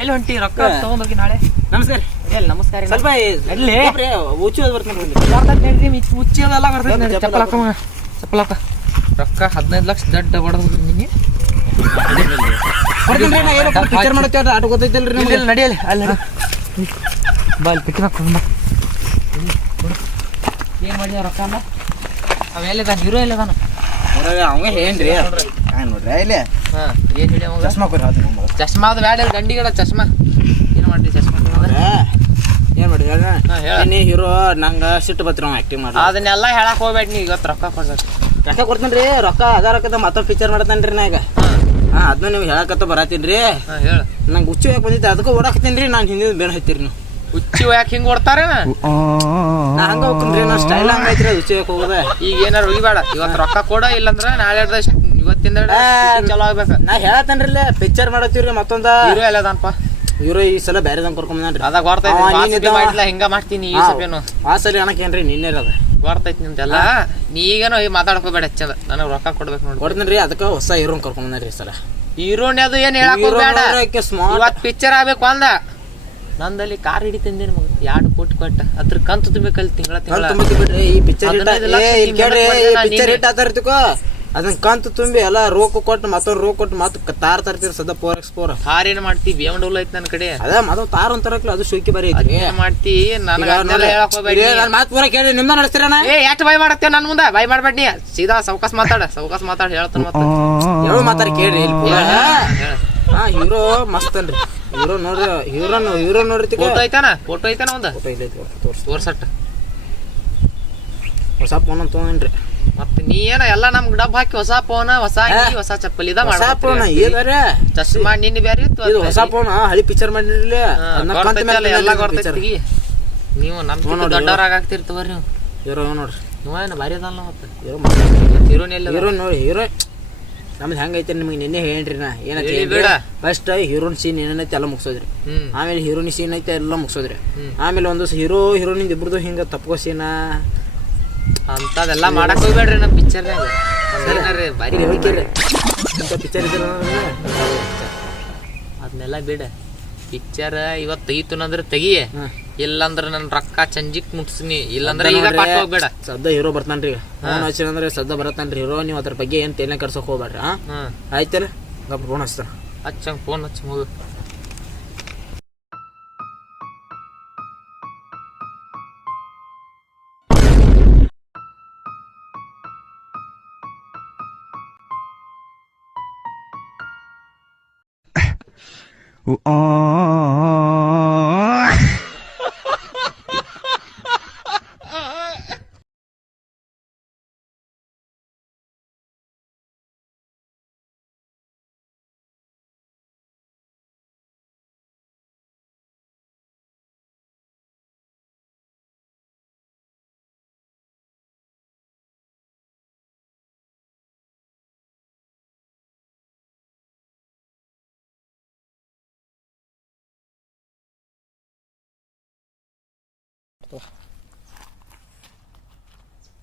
ಎಲ್ಲಿ ಹೊಂಟಿ ರೊಕ್ಕ ತಗೊಂಡ್ಬರ್ಗಿ ನಾಳೆ? ನಮಸ್ಕಾರ. ಎಲ್ಲಿ ನಮಸ್ಕಾರ ಇಲ್ಲ. ಸ್ವಲ್ಪ ಎಲ್ಲಿ? ಉಚ್ಚು ಬರ್ತಾನೆ ಮಿಚ್ ಮುಚ್ಚಿದೆಲ್ಲ ಬರ್ತೈತ್. ಚಪ್ಪಲ್ ಹಾಕೋ. ಚಪ್ಪಲ್ ಹಾಕ. ರೊಕ್ಕ ಹದಿನೈದು ಲಕ್ಷ ದಡ್ಡ ಹೊಡೆದ್ ನಿಮಗೆ ಪಿಕ್ಚರ್ ಆಟ ಗೊತ್ತೈತಲ್ರಿ ಇಲ್ಲಿ ನಿಮ್ಗೆ? ನಡೆಯಲಿ ನಡಿಯಲ್ಲ ಅಲ್ಲಿ. ಬಾ ಅಲ್ಲಿ ಪಿಕ್ಕಿನ ಬಾ. ಏನು ಮಾಡಿದ ರೊಕ್ಕ ಅಲ್ಲ ಅವ ಎಲ್ಲಿದಾನ? ಹೀರೋ ಎಲ್ಲಿದ್ದಾನೆ ಅವಂಗ ಏನ್ರಿ ನೋಡ್ರಿ ಇಲ್ಲಿ. ಹಾಂ ಏನು ಹಿಡಿಯ ಮಗ? ಹಾಕಿ ನಮ್ಗೆ ಚಶ್ಮಾ ಅದು ಬ್ಯಾಡ ಗಂಡಿಗಡ ಚಶ್ಮಾ ಏನು ಮಾಡ್ರಿ ತಗೊಂಡ್ರೆ? ಏನ್ ಮಾಡಿ ಹೇಳ. ಹೇಳ. ನೀ ಹೀರೋ ನಂಗ ಸಿಟ್ಟು ಅವ ಆಕ್ಟಿಂಗ್ ಮಾಡಿ ಅದನ್ನೆಲ್ಲ ಹೇಳಕ್ ಹೋಗ್ಬೇಡ ನೀ ಇವತ್ತು ರೊಕ್ಕ ಕೊಡ್ಬೇಕು. ರೊಕ್ಕ ರೀ ರೊಕ್ಕ ಅದ ರೊಕ್ಕದ ಮತ್ತೊಂದು ಪಿಕ್ಚರ್ ಮಾಡ್ತೇನ್ರಿ ನಾ ಈಗ. ಹಾಂ. ಅದನ್ನ ನೀವು ಹೇಳಕತ್ತ ಬರತ್ತೀನಿ ಹಾಂ ಹೇಳು. ನಂಗೆ ಹುಚ್ಚು ಯಾಕೆ ಬಂದಿತ್ತು ಅದಕ್ಕೆ ಓಡಾಕತ್ತೀನಿ ನಾನು ಹಿಂದಿನ ಬೇರೆ ಹತ್ತೀರಿ ನೀವು. ಹುಚ್ಚಿ ಯಾಕೆ ಹಿಂಗೆ ಓಡ್ತಾರೆ? ಹಂಗ ಹೋಗ್ತೀನಿ ನಾ ಸ್ಟೈಲ್ ಹಂಗ ಐತ್ರಿ ಹುಚ್ಚು ಯಾಕೆ ಹೋಗೋದ. ಈಗ ಏನಾರು ಬೇಡ ಇವತ್ತು ರೊಕ್ಕ ಕೊಡ ಇಲ್ಲಂದ್ರ ನಾಳೆ ಇವತ್ತಿಂದ ಚಲೋ ಆಗ್ಬೇಕು. ನಾ ಹೇಳತ್ತೇನ್ರಿ ಪಿಕ್ಚರ್ ಮಾಡತ್ತೀವ್ರಿ ಮತ್ತೊಂದ. ಹೀರೋ ಎಲ್ಲದನಪ್ಪ. ಹೀರೋ ಈ ಸಲ ಬೇರೆದಂಗ್ ಕರ್ಕೊಂಡ್ರಿ ಅದಾಗ ಗೊತ್ತೈತಿ ಹಿಂಗ ಮಾಡ್ತೀನಿ ಈ ಸಪೇನು ಆ ಸಲ ಅನ್ನಕೇನ್ರಿ ನಿನ್ನೆ ಅದ ಗೊತ್ತೈತಿ ನಿಮ್ದೆಲ್ಲ ನೀ ಈಗೇನೋ ಈ ಮಾತಾಡ್ಕೋಬೇಡ ಹೆಚ್ಚದ ನನಗೆ ರೊಕ್ಕ ಕೊಡ್ಬೇಕು ನೋಡಿ ಕೊಡ್ತೀನಿ ಅದಕ್ಕೆ ಹೊಸ ಹೀರೋನ್ ಕರ್ಕೊಂಬಂದ್ರಿ ಈ ಸಲ. ಹೀರೋನ್ ಅದು ಏನ್ ಹೇಳಕ್. ಇವತ್ ಪಿಕ್ಚರ್ ಆಗ್ಬೇಕು ಅಂದ. ನಂದಲ್ಲಿ ಕಾರ್ ಹಿಡಿ ಮಗ. ಎರಡು ಕೋಟಿ ಕೊಟ್ಟ. ಅದ್ರ ಕಂತು ತುಂಬಬೇಕಲ್ಲಿ ತಿಂಗಳ ಕಂತ್ ತಿಂಗಳ ತುಂಬಿ ಬಿಡ್ರಿ ಈ ಪಿಕ್ಚರ್ ಹಿಟ್ ಏ ಅದನ್ನ ಕಂತು ತುಂಬಿ ಎಲ್ಲ ರೋಕ್ ಕೊಟ್ಟು ಮತ್ತೊಂದು ರೋಕ್ ಕೊಟ್ಟು ಮತ್ತೆ ತಾರ್ ತರ್ತೀರಿ ಸದಾ ಫೋರ್ ಎಕ್ಸ್ ಫೋರ್ ಏನ್ ಮಾಡ್ತಿ? ಬಿ ಎಂ ಐತಿ ನನ್ನ ಕಡೆ. ಅದ ಮತ್ತೊಂದು ತಾರ್ ಅಂತಾರಕ್ಲ ಅದು ಶೋಕಿ ಬರೀ ಐತಿ ಏನ್ ಮಾಡ್ತಿ? ನನಗೆ ಹೇಳಕ್ ಹೋಗ್ಬೇಡಿ. ನನ್ ಮಾತ್ ಪೂರ ಕೇಳಿ ನಿಮ್ದ ನಡೆಸ್ತೀರಣ್ಣ ಏ ಎಷ್ಟು ಬೈ ಮಾಡತ್ತೆ ನನ್ ಮುಂದೆ? ಬೈ ಮಾಡ್ಬೇಡಿ ಸೀದಾ ಸೌಕಾಸ್ ಮಾತಾಡ ಸೌಕಾಸ್ ಮಾತಾಡ ಹೇಳ್ತಾನ ಮತ್ತೆ. ಹೇಳು ಮಾತಾಡ ಕೇಳಿ ಇಲ್ಲಿ ಪೂರ ಹಾ ಹೀರೋ ಮಸ್ತ್ ಅನ್ರಿ. ಹೀರೋ ನೋಡ್ರಿ ಹೀರೋ ಹೀರೋ ನೋಡ್ರಿ ಫೋಟೋ ಐತಾನ? ಫೋಟೋ ಐತಾನ ಒಂದ? ಫೋಟೋ ಇಲ್ಲ ತೋರ್ಸಿ ತೋರ್ಸಟ್ಟ. ಹೊಸ ಫೋನ್ ಅಂತ ತೊಗೊಂಡ್ರಿ. ಮತ್ತೆ ನೀ ಏನ ಎಲ್ಲ ನಮ್ಗ್ ಡಬ್ ಹಾಕಿ ಹೊಸ ಫೋನ್ ಹೊಸ ಅಂಗಿ ಹೊಸ ಚಪ್ಪಲ್ ಇದ ಹೊಸ ಫೋನ್ ಇದಾರೆ ಚಶ್ಮಾ ನಿನ್ನ ಬ್ಯಾರೆ ಇತ್ತು ಇದು ಹೊಸ ಫೋನ್ ಹಳಿ ಪಿಕ್ಚರ್ ಮಾಡಿರ್ಲಿ. ಕಂತ ಮೇಲೆ ಎಲ್ಲ ಬರ್ತೈತಿ ನೀವು ನಮ್. ದೊಡ್ಡವ್ರಾಗ ಆಗ್ತಿರ್ತವ್ರಿ ನೀವು. ಹೀರೋ ನೋಡ್ರಿ. ನೀವ ಏನು ಭಾರಿ ಅದಲ್ಲ ಮತ್ತೆ. ಹೀರೋ ಹೀರೋನ್ ಎಲ್ಲ ಹೀರೋ ನೋಡಿ ಹೀರೋ ನಮ್ದು ಹೆಂಗೈತೆ ನಿಮಗೆ ನಿನ್ನೆ ಹೇಳ್ರಿ ನಾ. ಏನೈತಿ. ಫಸ್ಟ್ ಹೀರೋನ್ ಸೀನ್ ಏನೈತೆ ಎಲ್ಲ ಮುಗಿಸೋದ್ರಿ. ಆಮೇಲೆ ಹೀರೋನಿ ಸೀನ್ ಐತೆ ಎಲ್ಲ ಮುಗಿಸೋದ್ರಿ. ಆಮೇಲೆ ಒಂದು ಹೀರೋ ಹೀರೋನಿಂದ ಇಬ್ರದ್ದು ಹಿಂಗ ತಪ್ಕೋ ಸೀನ ಅಂತದೆಲ್ಲ ಮಾಡಕ್ ಹೋಗ್ಬೇಡ್ರಿ ನಮ್ ಪಿಕ್ಚರ್ನಾಗ ಸರಿನರಿ ಭಾರಿ ಹೇಳ್ತೀರಿ ಇಂಥ ಪಿಕ್ಚರ್ ಅದನ್ನೆಲ್ಲ ಬಿಡ. ಪಿಕ್ಚರ್ ಇವತ್ತು ತೆಗೀತು ಅಂದ್ರೆ ತೆಗಿ ಇಲ್ಲಂದ್ರ ನನ್ ರೊಕ್ಕ ಚಂಜಿಕ್ ಮುಟ್ಸ್ನಿ. ಇಲ್ಲಾಂದ್ರೆ ಈಗ ಪಾಠ ಹೋಗ್ಬೇಡ. ಸದ್ದ ಹೀರೋ ಬರ್ತಾನ್ರಿ ಫೋನ್ ಹಚ್ಚಿರಂದ್ರೆ ಸದ್ದ ಬರತ್ತಾನ್ರಿ ಹೀರೋ ನೀವು ಅದ್ರ ಬಗ್ಗೆ ಏನ್ ತೇಲೆ ಕರ್ಸಕ್ ಹೋಗ್ಬೇಡ್ರಿ ಹಾ. ಆಯ್ತಲ್ಲ ಗಪ್ಪ ಫೋನ್ ಹಚ್ತಾರ. ಹಚ್ಚಂಗ್ ಫೋನ್ ಹಚ್ಚಿ ಹೋಗು. Oh.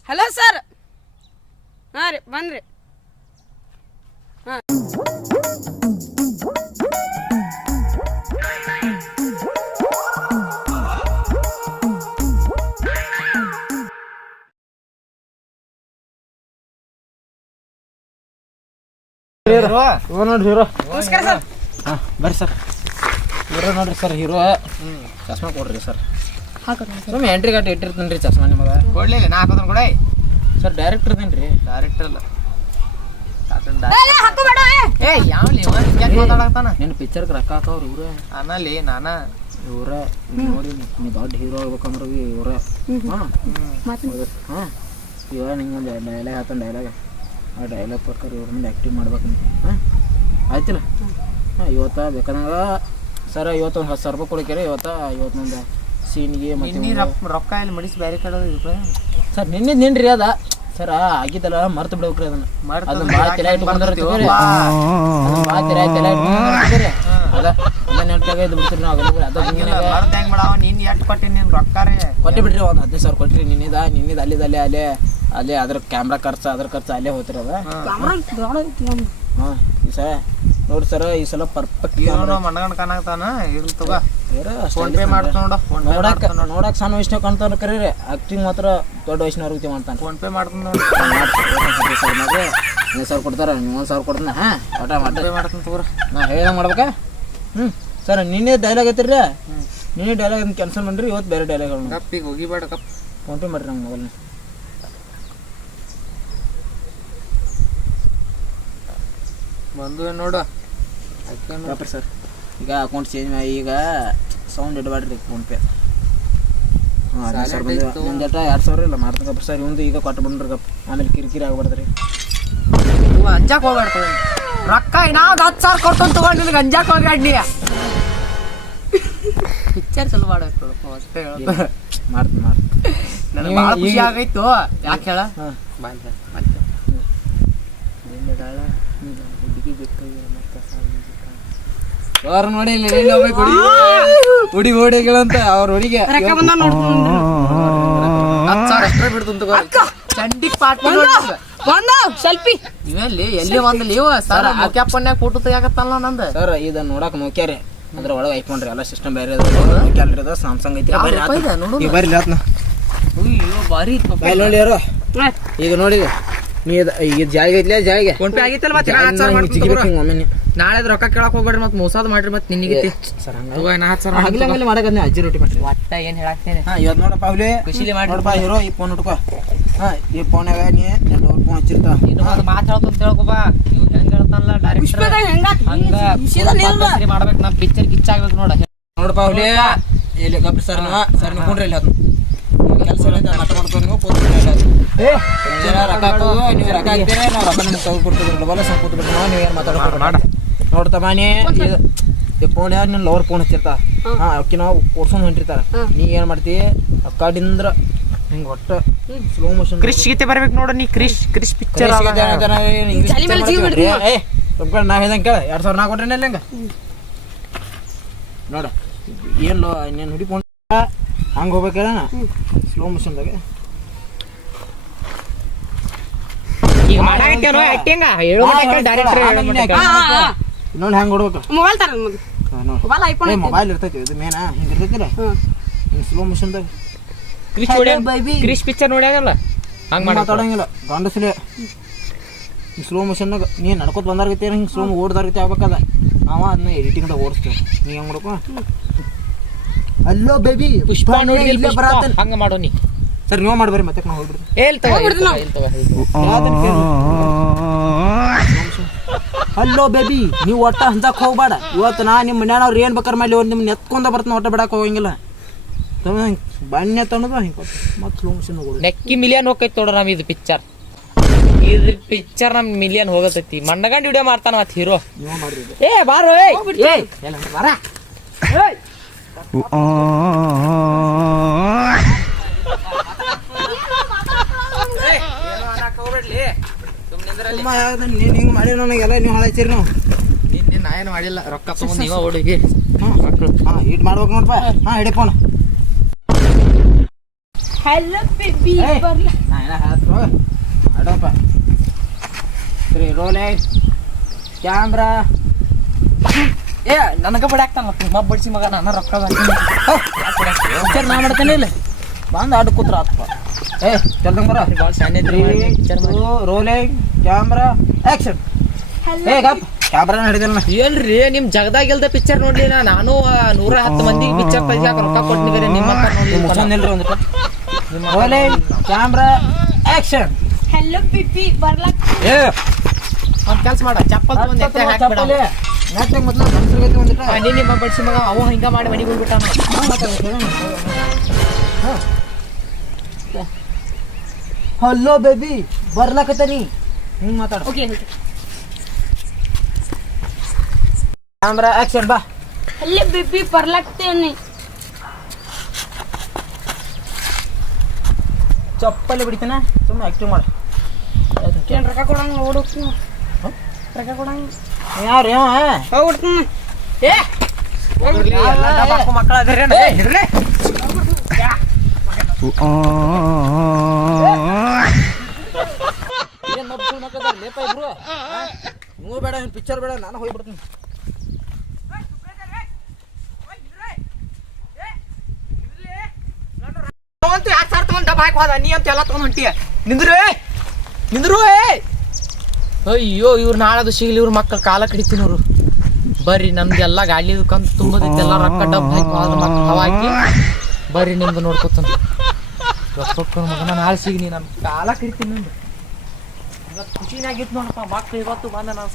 ಹಲೋ ಸರ್ ಹಾಂ ರೀ ಬಂದ್ರಿ. ಹೀರೋ. ನೋಡ್ರಿ ಹೀರೋ. ನಮಸ್ಕಾರ ಸರ್ ಹಾಂ ಬರ್ರಿ ಸರ್ ಹೀರೋ ನೋಡ್ರಿ ಸರ್ ಹೀರೋ. ಚಸ್ಮಾ ಕೊಡ್ರಿ ಸರ್ ಸುಮ್ಮನೆ ಎಂಟ್ರಿ ಇಟ್ಟಿರ್ತೀನಿ ರೀ ಚಸ್ಮಾ ನಿಮಗೆ. ಕೊಡ್ಲಿಲ್ಲ ನಾ ಹಾಕೋದ್ರ ಕೂಡ. ಸರ್ ಡೈರೆಕ್ಟರ್ ಇದೇನು ರೀ ಡೈರೆಕ್ಟರ್ ಅಲ್ಲ ಏ ಯಾವ ಮಾತಾಡಕ್ತಾನ ನಿನ್ನ ಪಿಕ್ಚರ್ಗೆ ರೊಕ್ಕ ಹಾಕವ್ರು ಇವ್ರೆ. ಅನ್ನಲಿ ನಾನ. ಇವರೇ ನೋಡಿ ನೀ ದೊಡ್ಡ ಹೀರೋ ಆಗ್ಬೇಕಂದ್ರೆ ಇವರೇ. ಹಾಂ ಹಾಂ. ಇವಾಗ ನಿಂಗೆ ಒಂದು ಡೈಲಾಗ್ ಡೈಲಾಗ್ ಆ ಡೈಲಾಗ್ ಪ್ರಕಾರ ಇವ್ರ ಮುಂದೆ ಆ್ಯಕ್ಟಿಂಗ್ ಮಾಡ್ಬೇಕು ಹಾಂ. ಆಯ್ತಿಲ್ಲ? ಹಾಂ ಇವತ್ತ ಬೇಕಂದ್ರೆ ಸರ್ ಇವತ್ತೊಂದು ಹತ್ತು ಸಾವಿರ ರೂಪಾಯಿ ಕೊಡಿಕೆ ಇವತ್ತ ಇವತ್ತು ನಂದು ಸೀನ್ಗೆ ನಿನ್ನಿ ಮತ್ತೆ ರೊಕ್ಕ ರೊಕ್ಕ ಇಲ್ಲಿ ಮಡಿಸಿ ಬೇರೆ ಕಡೆ ಸರ್ ನಿನ್ನೆ ನಿನ್ರಿ ಅದ. ಸರ್ ಆಗಿದ್ದಲ್ಲ ಮರ್ತು ಬಿಡ್ಬೇಕ್ರಿ ಅದನ್ನ. ಮರ್ತ್ ಅದನ್ನ ಅದು ಭಾಳ ತಲೆ ಭಾಳ ತಲೆ ತಲೆ ಅದ ಅದ ನೆಟ್ಟಾಗ ಇದು ಬಿಡ್ತೀರಿ ನಾವು ಅವೆಲ್ಲ ಅದ ಹಿಂಗಿನಾಗ ಮರ್ದ ಹೆಂಗ್ ಮಾಡವ ನೀನ್ ಎಷ್ಟ್ ಕೊಟ್ಟಿ ನೀನ್ ರೊಕ್ಕ ರೀ? ಕೊಟ್ಟು ಬಿಡ್ರಿ ಒಂದು ಹದಿನೈದು ಸಾವಿರ ಕೊಟ್ಟಿರಿ ನಿನ್ನಿದ ನಿನ್ನಿದ ಅಲ್ಲಿದ ಅಲ್ಲೇ ಅಲ್ಲೇ ಅಲ್ಲೇ ಅದ್ರ ಕ್ಯಾಮ್ರಾ ಖರ್ಚು ಅದ್ರ ಖರ್ಚು ಅಲ್ಲೇ ಹೋಗ್ತಿರ ಅದ ಹಾಂ ಈ ಸಲ ನೋಡಿ ಸರ್ ಈ ಸಲ ಪರ್ಫೆಕ್ಟ್ ಏನೋ ಮಣ್ಣಗಂಡ್ ಕಾಣಾಗ್ತಾನ ಇರ್ಲಿ ತಗೋ. ಫೋನ್ ಪೇ ಮಾಡ್ತಾನ ನೋಡು ನೋಡಕ್ ನೋಡಕ್ ಸಣ್ಣ ವಯಸ್ಸಿನ ಕಾಣ್ತಾನ ಕರೀರಿ. ಆಕ್ಟಿಂಗ್ ಮಾತ್ರ ದೊಡ್ಡ ವಯಸ್ಸಿನವ್ರ ರೀತಿ ಮಾಡ್ತಾನೆ. ಫೋನ್ ಪೇ ಮಾಡ್ತಾನ ನೋಡು. ಹದಿನೈದು ಸಾವಿರ ಕೊಡ್ತಾರ ನೀವು ಒಂದು ಸಾವಿರ ಕೊಡ್ತಾನ. ಹಾಂ ಊಟ ಮಾಡಿ ಮಾಡ್ತಾನೆ ತಗೋರ. ನಾ ಹೇಳ ಮಾಡ್ಬೇಕಾ? ಹ್ಞೂ ಸರ್ ನಿನ್ನೆ ಡೈಲಾಗ್ ಐತಿರ್ರಿ ನಿನ್ನೆ ಡೈಲಾಗ್ ಕ್ಯಾನ್ಸಲ್ ಮಾಡ್ರಿ ಇವತ್ತು ಬೇರೆ ಡೈಲಾಗ್ ಕಪ್ಪಿಗೆ ಹೋಗಿಬೇಡ ಕಪ್ ಫೋನ್ ಪೇ ಮಾಡಿರಿ ನಮ್ಮ ಮೊಬೈಲ್ನ ಬಂದು ನೋಡು. ಸರ್ ಈಗ ಅಕೌಂಟ್ ಚೇಂಜ್ ಮಾಡಿ ಈಗ ಸೌಂಡ್ ಇಡಬೇಡ್ರಿ ಫೋನ್ ಪೇ. ಹಾಂ ಸರ್. ಒಂದು ಜಟ ಎರಡು ಸಾವಿರ ಇಲ್ಲ ಮಾಡ್ತಕ್ಕಪ್ಪ ಸರ್ ಇವಂದು ಈಗ ಕೊಟ್ಟು ಬಂದ್ರಿ ಗಪ್ ಆಮೇಲೆ ಕಿರಿಕಿರಿ ಆಗ್ಬಾರ್ದು ರೀ ಇವ ಅಂಜಾಕ್ ಹೋಗ್ಬೇಡ ರೊಕ್ಕ ನಾವು ಹತ್ತು ಸಾವಿರ ಕೊಟ್ಟು ತಗೊಂಡು ನಿನಗೆ ಅಂಜಾಕ್ ಹೋಗ್ಯಾಡ್ನಿ ಪಿಕ್ಚರ್ ಚಲೋ ಮಾಡಬೇಕು ಅಷ್ಟೇ ಮಾಡ್ತು ಮಾಡ್ತೀನಿ ಮಾಡ್ತೀನಿ ನನಗೆ ಭಾಳ ಖುಷಿ ಆಗೈತು. ಯಾಕೆ ಹೇಳ? ಹಾಂ. ಬಾಯ್ ಬಾಯ್ ಯಾರು ನೋಡಿ ಹುಡಿ ಹುಡಿ ಓಡಿಗಳಂತ ಅವ್ರ ಹುಡಿಗೆ ರೊಕ್ಕ ಬಂದ ನೋಡ್ತೀನಿ ಹತ್ತು ಸಾವಿರ ಅಷ್ಟೇ ಬಿಡ್ತು ತಗೋ ಚಂಡಿ ಪಾಟ್ ಬಂದ. ಸೆಲ್ಫಿ. ಇವೆಲ್ಲಿ ಎಲ್ಲಿ ಒಂದು ನೀವು? ಸರ್ ಮುಖ್ಯಪ್ಪನ್ಯಾಗ ಫೋಟೋ ತೆಗಿಯಾಕತ್ತಲ್ಲ ನಂದು. ಸರ್ ಇದನ್ನ ನೋಡಕ್ ನೋಕ್ಯಾರಿ ಅದ್ರ ಒಳಗೆ ಐಫೋನ್ ರೀ ಎಲ್ಲ ಸಿಸ್ಟಮ್ ಬೇರೆ ಕ್ಯಾಲ್ರಿ ಅದ ಸ್ಯಾಮ್ಸಂಗ್ ಐತಿ. ಬರ್ರಿ ಇದೆ? ಬರ್ರಿ ಅದ್ನ ಅಯ್ಯೋ ಭಾರಿ. ನೋಡಿ ಯಾರು ಈಗ ನೋಡಿ. ನೀ ಇದ್- ಈಗ ಜಾಗ ಐತ್ಲೆ ಜಾಗ. ಫೋನ್ ಪೇ ಆಗಿತ್ತಲ್ಲ ಮತ್ತೆ ಜಾಗ ಹತ್ತು ಸಾವಿರ ಮಾಡ್ತೀನಿ ಜಿಗಿಬೇಕು ತಗೋರ. ಹಿಂಗ್ ಒಮ್ಮೆ ನಾಳೆ ಅದ್ ರೊಕ್ಕ ಕೇಳಕ್ ಹೋಗ್ಬೇಡ್ರಿ ಮತ್ತೆ ಮೋಸಾದ್ ಮಾಡ್ರಿ ಮತ್ತೆ ನಿನಗಿತಿ ಸರ್ ಹಂಗ ನಾ ಹತ್ತು ಸಾವಿರ ಅಜ್ಜಿ ರೊಟ್ಟಿ ಮಾಡ್ರಿ ಒಟ್ಟ ಏನ್ ಹೇಳಾಕ್ತೇನೆ? ಹಾ ಇವತ್ತು ನೋಡಪ್ಪ ಹುಲಿ ಖುಷಿಲಿ ಮಾಡಿ ನೋಡಪ್ಪ ಹೀರೋ ಈ ಫೋನ್ ಹುಡ್ಕೋ ಹಾ ಈ ಫೋನಾಗ ನೀ ಎರಡು ಫೋನ್ ಹಚ್ಚಿರ್ತ. ಇದು ಒಂದು ಮಾತು ಹೇಳ್ತು ಅಂತ ಹೇಳ್ಕೊಬ ಇವ್ ಹೆಂಗ್ ಹೇಳ್ತಾನಲ್ಲ ಹಂಗ ಮಾಡ್ಬೇಕು ನಾ ಪಿಕ್ಚರ್ ಕಿಚ್ಚಾಗ್ಬೇಕು ನೋಡ. ನೋಡಪ್ಪ ಗಪ್ಪ ಸರ್ ಸರ್ ಕೂಡ್ರಿ ಕುಂಡ್ರಿ ಇಲ್ಲಿ ಅದು ಕೆಲಸ ಮಟ್ಟ ಮಾಡ್ಕೊಂಡು ನೀವು ಇಲ್ಲಿ ರೊಕ್ಕ ಹಾಕೋದು ನೀವು ರೊಕ್ಕ ಹಾಕ್ತೀರ? ನಾವು ರೊಕ್ಕ ನಿಮ್ಗೆ ತೆಗೆದು ಕೊಡ್ತೀವಿ ಡಬಲ್ ಸ್ವಲ್ಪ ನಾವು ಮಾತಾಡ್ಕೊಂಡು ನೋಡ್ತಮ್ಮ ನೀ. ಈ ಫೋನ್ ಯಾರು ನಿನ್ನ ಲವರ್ ಫೋನ್ ಹಚ್ಚಿರ್ತ? ಹಾ. ಅಕ್ಕಿ ನಾವು ಓಡ್ಸ್ಕೊಂಡು ಹೊಂಟಿರ್ತಾರ. ನೀ ಏನು ಮಾಡ್ತಿ? ಆ ಕಡಿಂದ್ರ ಹಿಂಗೆ ಒಟ್ಟು ಸ್ಲೋ ಮೋಷನ್ ಕ್ರಿಶ್ ಗೀತೆ ಬರ್ಬೇಕು ನೋಡು ನೀ ಕ್ರಿಶ್ ಕ್ರಿಶ್ ಪಿಕ್ಚರ್. ಏ ಸ್ವಲ್ಪ ನಾ ಹೇಳ್ದಂಗೆ ಕೇಳ ಎರಡು ಸಾವಿರ ನಾ ಕೊಟ್ರೆ ಹಂಗೆ? ನೋಡ ಏನು ಲೋ ನೀನು ಹಿಡಿಕೊಂಡು ಹಂಗೆ ಹೋಗ್ಬೇಕಲ್ಲ? ಸ್ಲೋ ಮೋಷನ್ದಾಗ ಈಗ ಮಾಡಾಕತ್ತೇನೋ ಆಕ್ಟಿಂಗ್ ಹೇಳೋ ಡೈರೆಕ್ಟರ್ ನೋಡಿ ಹೆಂಗೆ ಹೊಡ್ಬೇಕು? ಮೊಬೈಲ್ ತರ ಮೊಬೈಲ್ ಐಫೋನ್ ಮೊಬೈಲ್ ಇರ್ತೈತಿ ಇದು ಮೇನಾ ಹಿಂಗೆ ಇರ್ತೈತಿಲ್ಲ ಹಿಂಗೆ ಸ್ಲೋ ಮೋಷನ್ದಾಗ ಕ್ರಿಶ್ ಕ್ರಿಶ್ ಪಿಕ್ಚರ್ ನೋಡ್ಯಾಗಲ್ಲ ಹಂಗ್ ಮಾತಾಡಂಗಿಲ್ಲ. ಗಂಡಸಲೆ ಸ್ಲೋ. ಮೋಷನ್ನಾಗ ನೀ ನಡ್ಕೊತ ಬಂದಾರ್ಗತಿ ಹಿಂಗೆ ಸ್ಲೋ ಓಡ್ದಾರ್ಗತಿ ಆಗ್ಬೇಕಲ್ಲ. ನಾವು ಅದನ್ನ ಎಡಿಟಿಂಗ್ದಾಗ ಓಡಿಸ್ತೇವೆ. ನೀ ಹೆಂಗೆ ಮಾಡ್ಕೊ ಅಲ್ಲೋ ಬೇಬಿ ಪುಷ್ಪ ನೋಡಿ ಇಲ್ಲೇ ಬರತ್ತ ಹಂಗ ಮಾಡೋನಿ ಸರ್ ನೀವು ಮಾಡ್ಬೇರಿ ಮತ್ತೆ ನಾವು ಹೋಗ್ಬಿಡ್ರಿ ಏಲ್ ತಗೋ ಏಲ್ ತಗೋ, ಅಲ್ಲೋ ಬೇಬಿ ನೀವು ಒಟ್ಟ ಹಂಚಕ್ ಹೋಗ್ಬೇಡ ಇವತ್ತು ನಾ ನಿಮ್ಮ ಮನ್ಯಾನವ್ರು ಏನು ಬೇಕಾರೆ ಮೇಲೆ ನಿಮ್ಮ ನಿಮ್ನ ಎತ್ಕೊಂಡ ಬರ್ತಾನೆ ಒಟ್ಟ ಬಿಡಕ್ಕೆ ಹೋಗಂಗಿಲ್ಲ ಬಣ್ಣ ತಣ್ಣದು ಹಿಂಗೆ ಮತ್ತೆ ಲೋಮ್ಸಿನ ನೆಕ್ಕಿ ಮಿಲಿಯನ್ ಹೋಗೈತೆ ನೋಡ್ರ ನಮ್ಮ ಇದು ಪಿಕ್ಚರ್ ಇದು ಪಿಕ್ಚರ್ ನಮ್ಮ ಮಿಲಿಯನ್ ಹೋಗತೈತಿ ಮಣ್ಣಗಂಡ್ ವಿಡಿಯೋ ಮಾಡ್ತಾನ ಮತ್ತೆ ಹೀರೋ. ಏ ಬಾರೋ ಏ ಬರ ನೀನು ಹಿಂಗೆ ಮಾಡಿ ನನಗೆಲ್ಲ ನೀವು ಹಾಳಾಯ್ತೀರಿ ನೀವು. ನಿನ್ನೆ ನಾ ಏನು ಮಾಡಿಲ್ಲ ರೊಕ್ಕ ತಗೊಂಡ್ ನೀವ ಹುಡುಗಿ. ಹಾಂ ಹಾಂ ಇಟ್ ಮಾಡ್ಬೇಕು ನೋಡಪ್ಪ ಹಾಂ ಹಿಡಿ ಫೋನ್ ಹಲೋ ಬೇಬಿ ನಾ ಏನ ಹೇಳ್ತು ಅಡಪ್ಪ ಸರಿ ರೋಲೆ ಕ್ಯಾಮ್ರಾ. ಏ ನನಗ ಬಡಾಕ್ತಾನ ತುಂಬ ಬಡ್ಸಿ ಮಗ ನನ್ನ ರೊಕ್ಕ ಪಿಕ್ಚರ್ ನಾ ಮಾಡ್ತೇನೆ ಇಲ್ಲ. ಬಂದು ಆಡ ಕೂತ್ರ ಆತಪ್ಪ ಏ ಚಲ್ದಂಗ್ ಬರ. ಭಾಳ ಶಾನೆ ಐತ್ರಿ ಪಿಕ್ಚರ್ ಮಾಡಿ ರೋಲೆ ಕ್ಯಾಮ್ರಾ ಆಕ್ಷನ್ ಏ ಗಪ್. ಕ್ಯಾಮ್ರಾ ಹಿಡಿದಿಲ್ಲ ಏನ್ರಿ ನಿಮ್ ಜಗದಾಗಿಲ್ದ ಪಿಕ್ಚರ್ ನೋಡ್ಲಿ ನಾನು ನೂರ ಹತ್ತು ಮಂದಿ ಪಿಕ್ಚರ್ ತೆಗಿಯಾಕ ರೊಕ್ಕ ಕೊಟ್ಟಿದ್ದೀರಿ ನಿಮ್ಮ ಮುಗ್ಸೊಂದಿಲ್ರಿ ಒಂದು ರೋಲಿಂಗ್ ಕ್ಯಾಮ್ರಾ ಆಕ್ಷನ್ ಹಲೋ ಪಿಪಿ ಬರ್ಲಕ್ ಏ. ಒಂದ್ ಕೆಲ್ಸ ಮಾಡ. ಚಪ್ಪಲ್ ತಗೊಂಡ್ ಎತ್ತೆ ನಾಟ್ಯ ಮೊದ್ಲು ಗಂಡಸ್ರಿಗೆ ಒಂದಿಟ ನೀನ್ ನಿಮ್ಮ ಬಡ್ಸಿ ಮಗ ಅವ ಹಿಂಗ ಮಾಡಿ ಮನೆಗೆ ಹೋಗ್ಬಿಟ್ಟಾನ. ಹಲೋ ಬೇಬಿ ಬರ್ಲಾಕತ್ತನಿ ಹಿಂಗ್ ಮಾತಾಡ. ಓಕೆ ಕ್ಯಾಮ್ರಾ ಆಕ್ಷನ್ ಬಾ. ಅಲ್ಲಿ ಬೇಬಿ ಬರ್ಲಾಕ್ತೇನೆ ಚಪ್ಪಲಿ ಬಿಡಿತಾನ? ಸುಮ್ಮನೆ ಆಕ್ಟಿವ್ ಮಾಡ. ರೊಕ್ಕ ಕೊಡಂಗ ಓಡೋಕ್ ರೊಕ್ಕ ಕೊಡಂಗ? ಯಾರು ಯಾವ ಹೋಗ್ಬಿಡ್ತೀನಿ. ಏ ಮಕ್ಕಳ ನೀವು ಬೇಡ ಪಿಕ್ಚರ್ ಬೇಡ ನಾನು ಹೋಗ್ಬಿಡ್ತೀನಿ. ಯಾಕೆ ಸಾರ್ ತಗೊಂಡ್ ಡಬ್ಬ ಹಾಕಿ ಹೋದ ನೀ ಅಂತ ಎಲ್ಲ ತಗೊಂಡ್ ಹೊಂಟಿಯ? ನಿಂದ್ರು ನಿಂದ್ರು ಅಯ್ಯೋ, ಇವ್ರು ನಾಳದು ಸಿಗ್ಲಿ, ಇವ್ರ ಮಕ್ಕಳ ಕಾಲ ಕಡಿತೀನಿ ಅವರು ಬರ್ರಿ ನಮ್ದೆಲ್ಲ ಗಾಡಿ ಕಂತು ತುಂಬದೈತಿ ಎಲ್ಲ ರೊಕ್ಕ ಡಬ್ಬ ಹಾಕಿ ಬರ್ರಿ ನಿಮ್ದು ನೋಡ್ಕೊತಾನೆ ಮಗನ ನಾಳೆ ಸಿಗ್ನಿ ನಮ್ ಕಾಲ ಕಡಿತೀನಿ ನಿಮ್ದು. ಖುಷಿನಾಗಿತ್ತು ನೋಡಪ್ಪ, ಮಕ್ಳು ಇವತ್ತು ಬಂದ ನಾನು